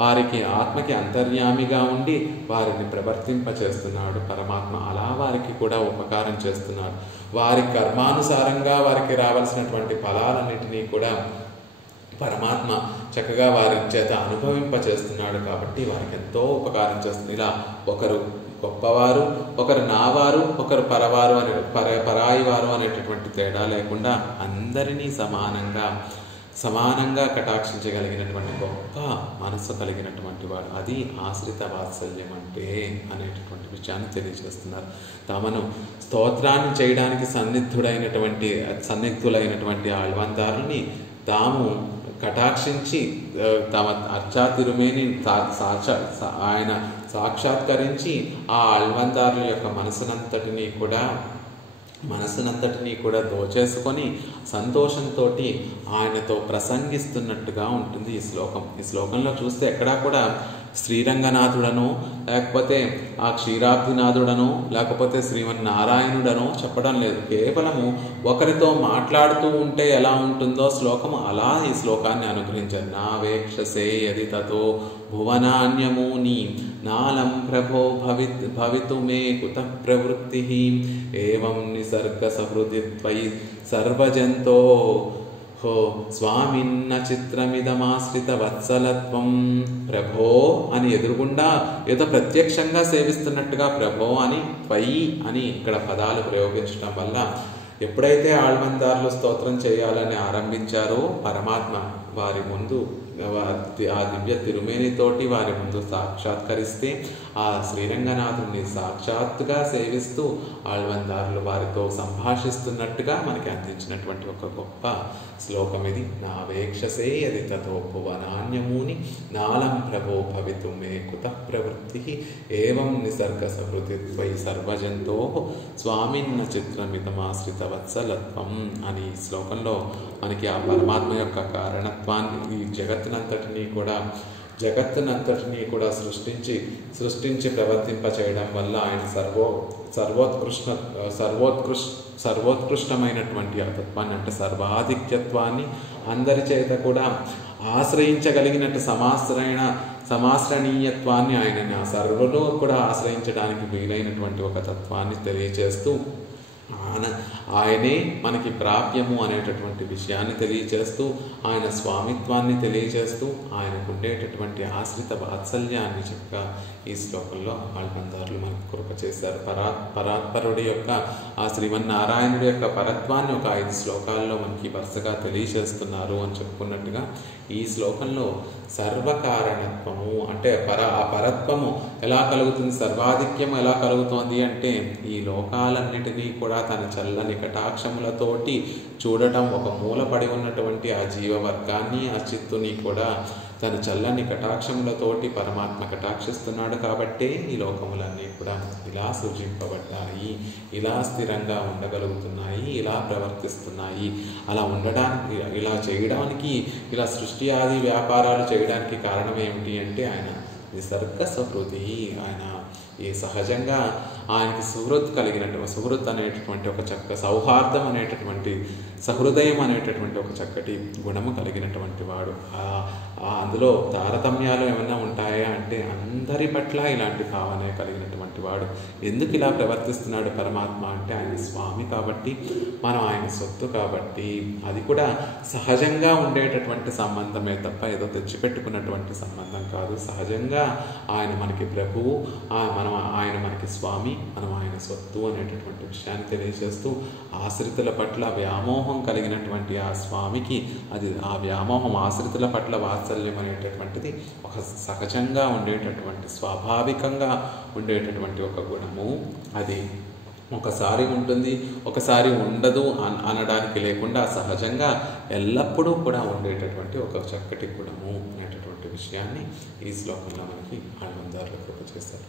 వారికి ఆత్మకి అంతర్యామిగా ఉండి వారిని ప్రవర్తింపచేస్తున్నాడు పరమాత్మ. అలా వారికి కూడా ఉపకారం చేస్తున్నాడు. వారి కర్మానుసారంగా వారికి రావాల్సినటువంటి ఫలాలన్నిటినీ కూడా పరమాత్మ చక్కగా వారి చేత అనుభవింపచేస్తున్నాడు. కాబట్టి వారికి ఎంతో ఉపకారం చేస్తుంది. ఇలా ఒకరు గొప్పవారు, ఒకరు నావారు, ఒకరు పరాయి వారు అనేటటువంటి తేడా లేకుండా అందరినీ సమానంగా కటాక్షించగలిగినటువంటి గొప్ప మనస్సు కలిగినటువంటి వాడు. అది ఆశ్రిత వాత్సల్యం అంటే అనేటటువంటి విషయాన్ని తెలియజేస్తున్నారు. తమను స్తోత్రాన్ని చేయడానికి సన్నిగ్ధులైనటువంటి ఆళ్వాందారుని తాము కటాక్షించి తమ అర్చా తిరుమేని ఆయన సాక్షాత్కరించి ఆ ఆళ్వాందారుల యొక్క మనసునంతటినీ కూడా దోచేసుకొని సంతోషంతో ఆయనతో ప్రసంగిస్తున్నట్టుగా ఉంటుంది ఈ శ్లోకం. ఈ శ్లోకంలో చూస్తే ఎక్కడా కూడా శ్రీరంగనాథుడనో లేకపోతే ఆ క్షీరాబ్దినాథుడనో లేకపోతే శ్రీమన్నారాయణుడనో చెప్పడం లేదు. కేవలము ఒకరితో మాట్లాడుతూ ఉంటే ఎలా ఉంటుందో శ్లోకము అలా ఈ శ్లోకాన్ని అనుగ్రహించారు. నావేక్షసే యది తతో భువనాన్యమూని నాలం ప్రభో భవితు మే కుత ప్రవృత్తి ఏవం నిసర్గ సహృది త్వయి సర్వజంతో స్వామిన్న చిత్రమిదమాశ్రిత వత్సలత్వం. ప్రభో అని ఎదురుగుండా ఏదో ప్రత్యక్షంగా సేవిస్తున్నట్టుగా ప్రభో అని త్వయి అని ఇక్కడ పదాలు ప్రయోగించడం వల్ల ఎప్పుడైతే ఆళ్వాందారులు స్తోత్రం చేయాలని ఆరంభించారో పరమాత్మ వారి ముందు ఆ దివ్య తిరుమేనితోటి వారి ముందు సాక్షాత్కరిస్తే ఆ శ్రీరంగనాథుని సాక్షాత్తుగా సేవిస్తూ ఆళ్వాందారులు వారితో సంభాషిస్తున్నట్టుగా మనకి అందించినటువంటి ఒక గొప్ప శ్లోకం ఇది. నావేక్షసే యది తతో భువనాన్యమూని నాలం ప్రభో భవితు మే కుత ప్రవృత్తి ఏవం నిసర్గ సహృది త్వయి సర్వజంతో స్వామిన్న చిత్రమిదమాశ్రిత వత్సలత్వం అని శ్లోకంలో మనకి ఆ పరమాత్మ యొక్క కారణత్వాన్ని, ఈ జగత్తునంతటినీ కూడా సృష్టించి ప్రవర్తింప చేయడం వల్ల ఆయన సర్వోత్కృష్టమైనటువంటి ఆ తత్వాన్ని, అంటే సర్వాధిక్యత్వాన్ని అందరి చేత కూడా ఆశ్రయించగలిగినట్టు సమాశ్రణీయత్వాన్ని, ఆయనని ఆ సర్వలో కూడా ఆశ్రయించడానికి వీలైనటువంటి ఒక తత్వాన్ని తెలియచేస్తూ, ఆయనే మనకి ప్రాప్యము అనేటటువంటి విషయాన్ని తెలియచేస్తూ, ఆయన స్వామిత్వాన్ని తెలియచేస్తూ, ఆయనకు ఉండేటటువంటి ఆశ్రిత వాత్సల్యాన్ని చక్కగా ఈ శ్లోకంలో ఆళ్వందారులు మనకు కృప చేశారు. పరాత్పరుడి యొక్క ఆ శ్రీమన్నారాయణుడి యొక్క పరత్వాన్ని ఒక 5 శ్లోకాల్లో మనకి వరుసగా తెలియచేస్తున్నారు అని చెప్పుకున్నట్టుగా, ఈ శ్లోకంలో సర్వకారణత్వము అంటే ఆ పరత్వము ఎలా కలుగుతుంది, సర్వాధిక్యము ఎలా కలుగుతోంది అంటే, ఈ లోకాలన్నిటినీ కూడా తన చల్లని కటాక్షములతోటి చూడటం, ఒక మూలపడి ఉన్నటువంటి ఆ జీవవర్గాన్ని, ఆ చిత్తుని కూడా తన చల్లని కటాక్షములతోటి పరమాత్మ కటాక్షిస్తున్నాడు. కాబట్టే ఈ లోకములన్నీ కూడా ఇలా సృజింపబడ్డాయి, ఇలా స్థిరంగా ఉండగలుగుతున్నాయి, ఇలా ప్రవర్తిస్తున్నాయి. అలా ఉండడానికి, ఇలా చేయడానికి, ఇలా సృష్టి ఆది వ్యాపారాలు చేయడానికి కారణం ఏమిటి అంటే, ఆయన నిసర్గ సుహృది, ఆయన ఈ సహజంగా ఆయనకి సుహృత్ అనేటటువంటి ఒక సౌహార్దం అనేటటువంటి, సహృదయం అనేటటువంటి ఒక చక్కటి గుణము కలిగినటువంటి వాడు. అందులో తారతమ్యాలు ఏమైనా ఉంటాయా అంటే, అందరి పట్ల ఇలాంటి భావన కలిగినటువంటి వాడు. ఎందుకు ఇలా ప్రవర్తిస్తున్నాడు పరమాత్మ అంటే, ఆయన స్వామి కాబట్టి, మనం ఆయన సొత్తు కాబట్టి, అది కూడా సహజంగా ఉండేటటువంటి సంబంధమే తప్ప ఏదో తెచ్చిపెట్టుకున్నటువంటి సంబంధం కాదు. సహజంగా ఆయన మనకి ప్రభువు, ఆయన మనకి స్వామి, మనం ఆయన సొత్తు అనేటటువంటి విషయాన్ని తెలియజేస్తూ, ఆశ్రితుల పట్ల వ్యామోహం కలిగినటువంటి ఆ స్వామికి అది ఆ వ్యామోహం, ఆశ్రితుల పట్ల వాత్సల్యం అనేటటువంటిది ఒక సహజంగా ఉండేటటువంటి, స్వాభావికంగా ఉండేటటువంటి ఒక గుణము. అది ఒకసారి ఉంటుంది, ఒకసారి ఉండదు అనడానికి లేకుండా సహజంగా ఎల్లప్పుడూ కూడా ఉండేటటువంటి ఒక చక్కటి గుణము అనేటటువంటి విషయాన్ని ఈ శ్లోకంలో మనకి ఆళ్వందారులు కృప చేశారు.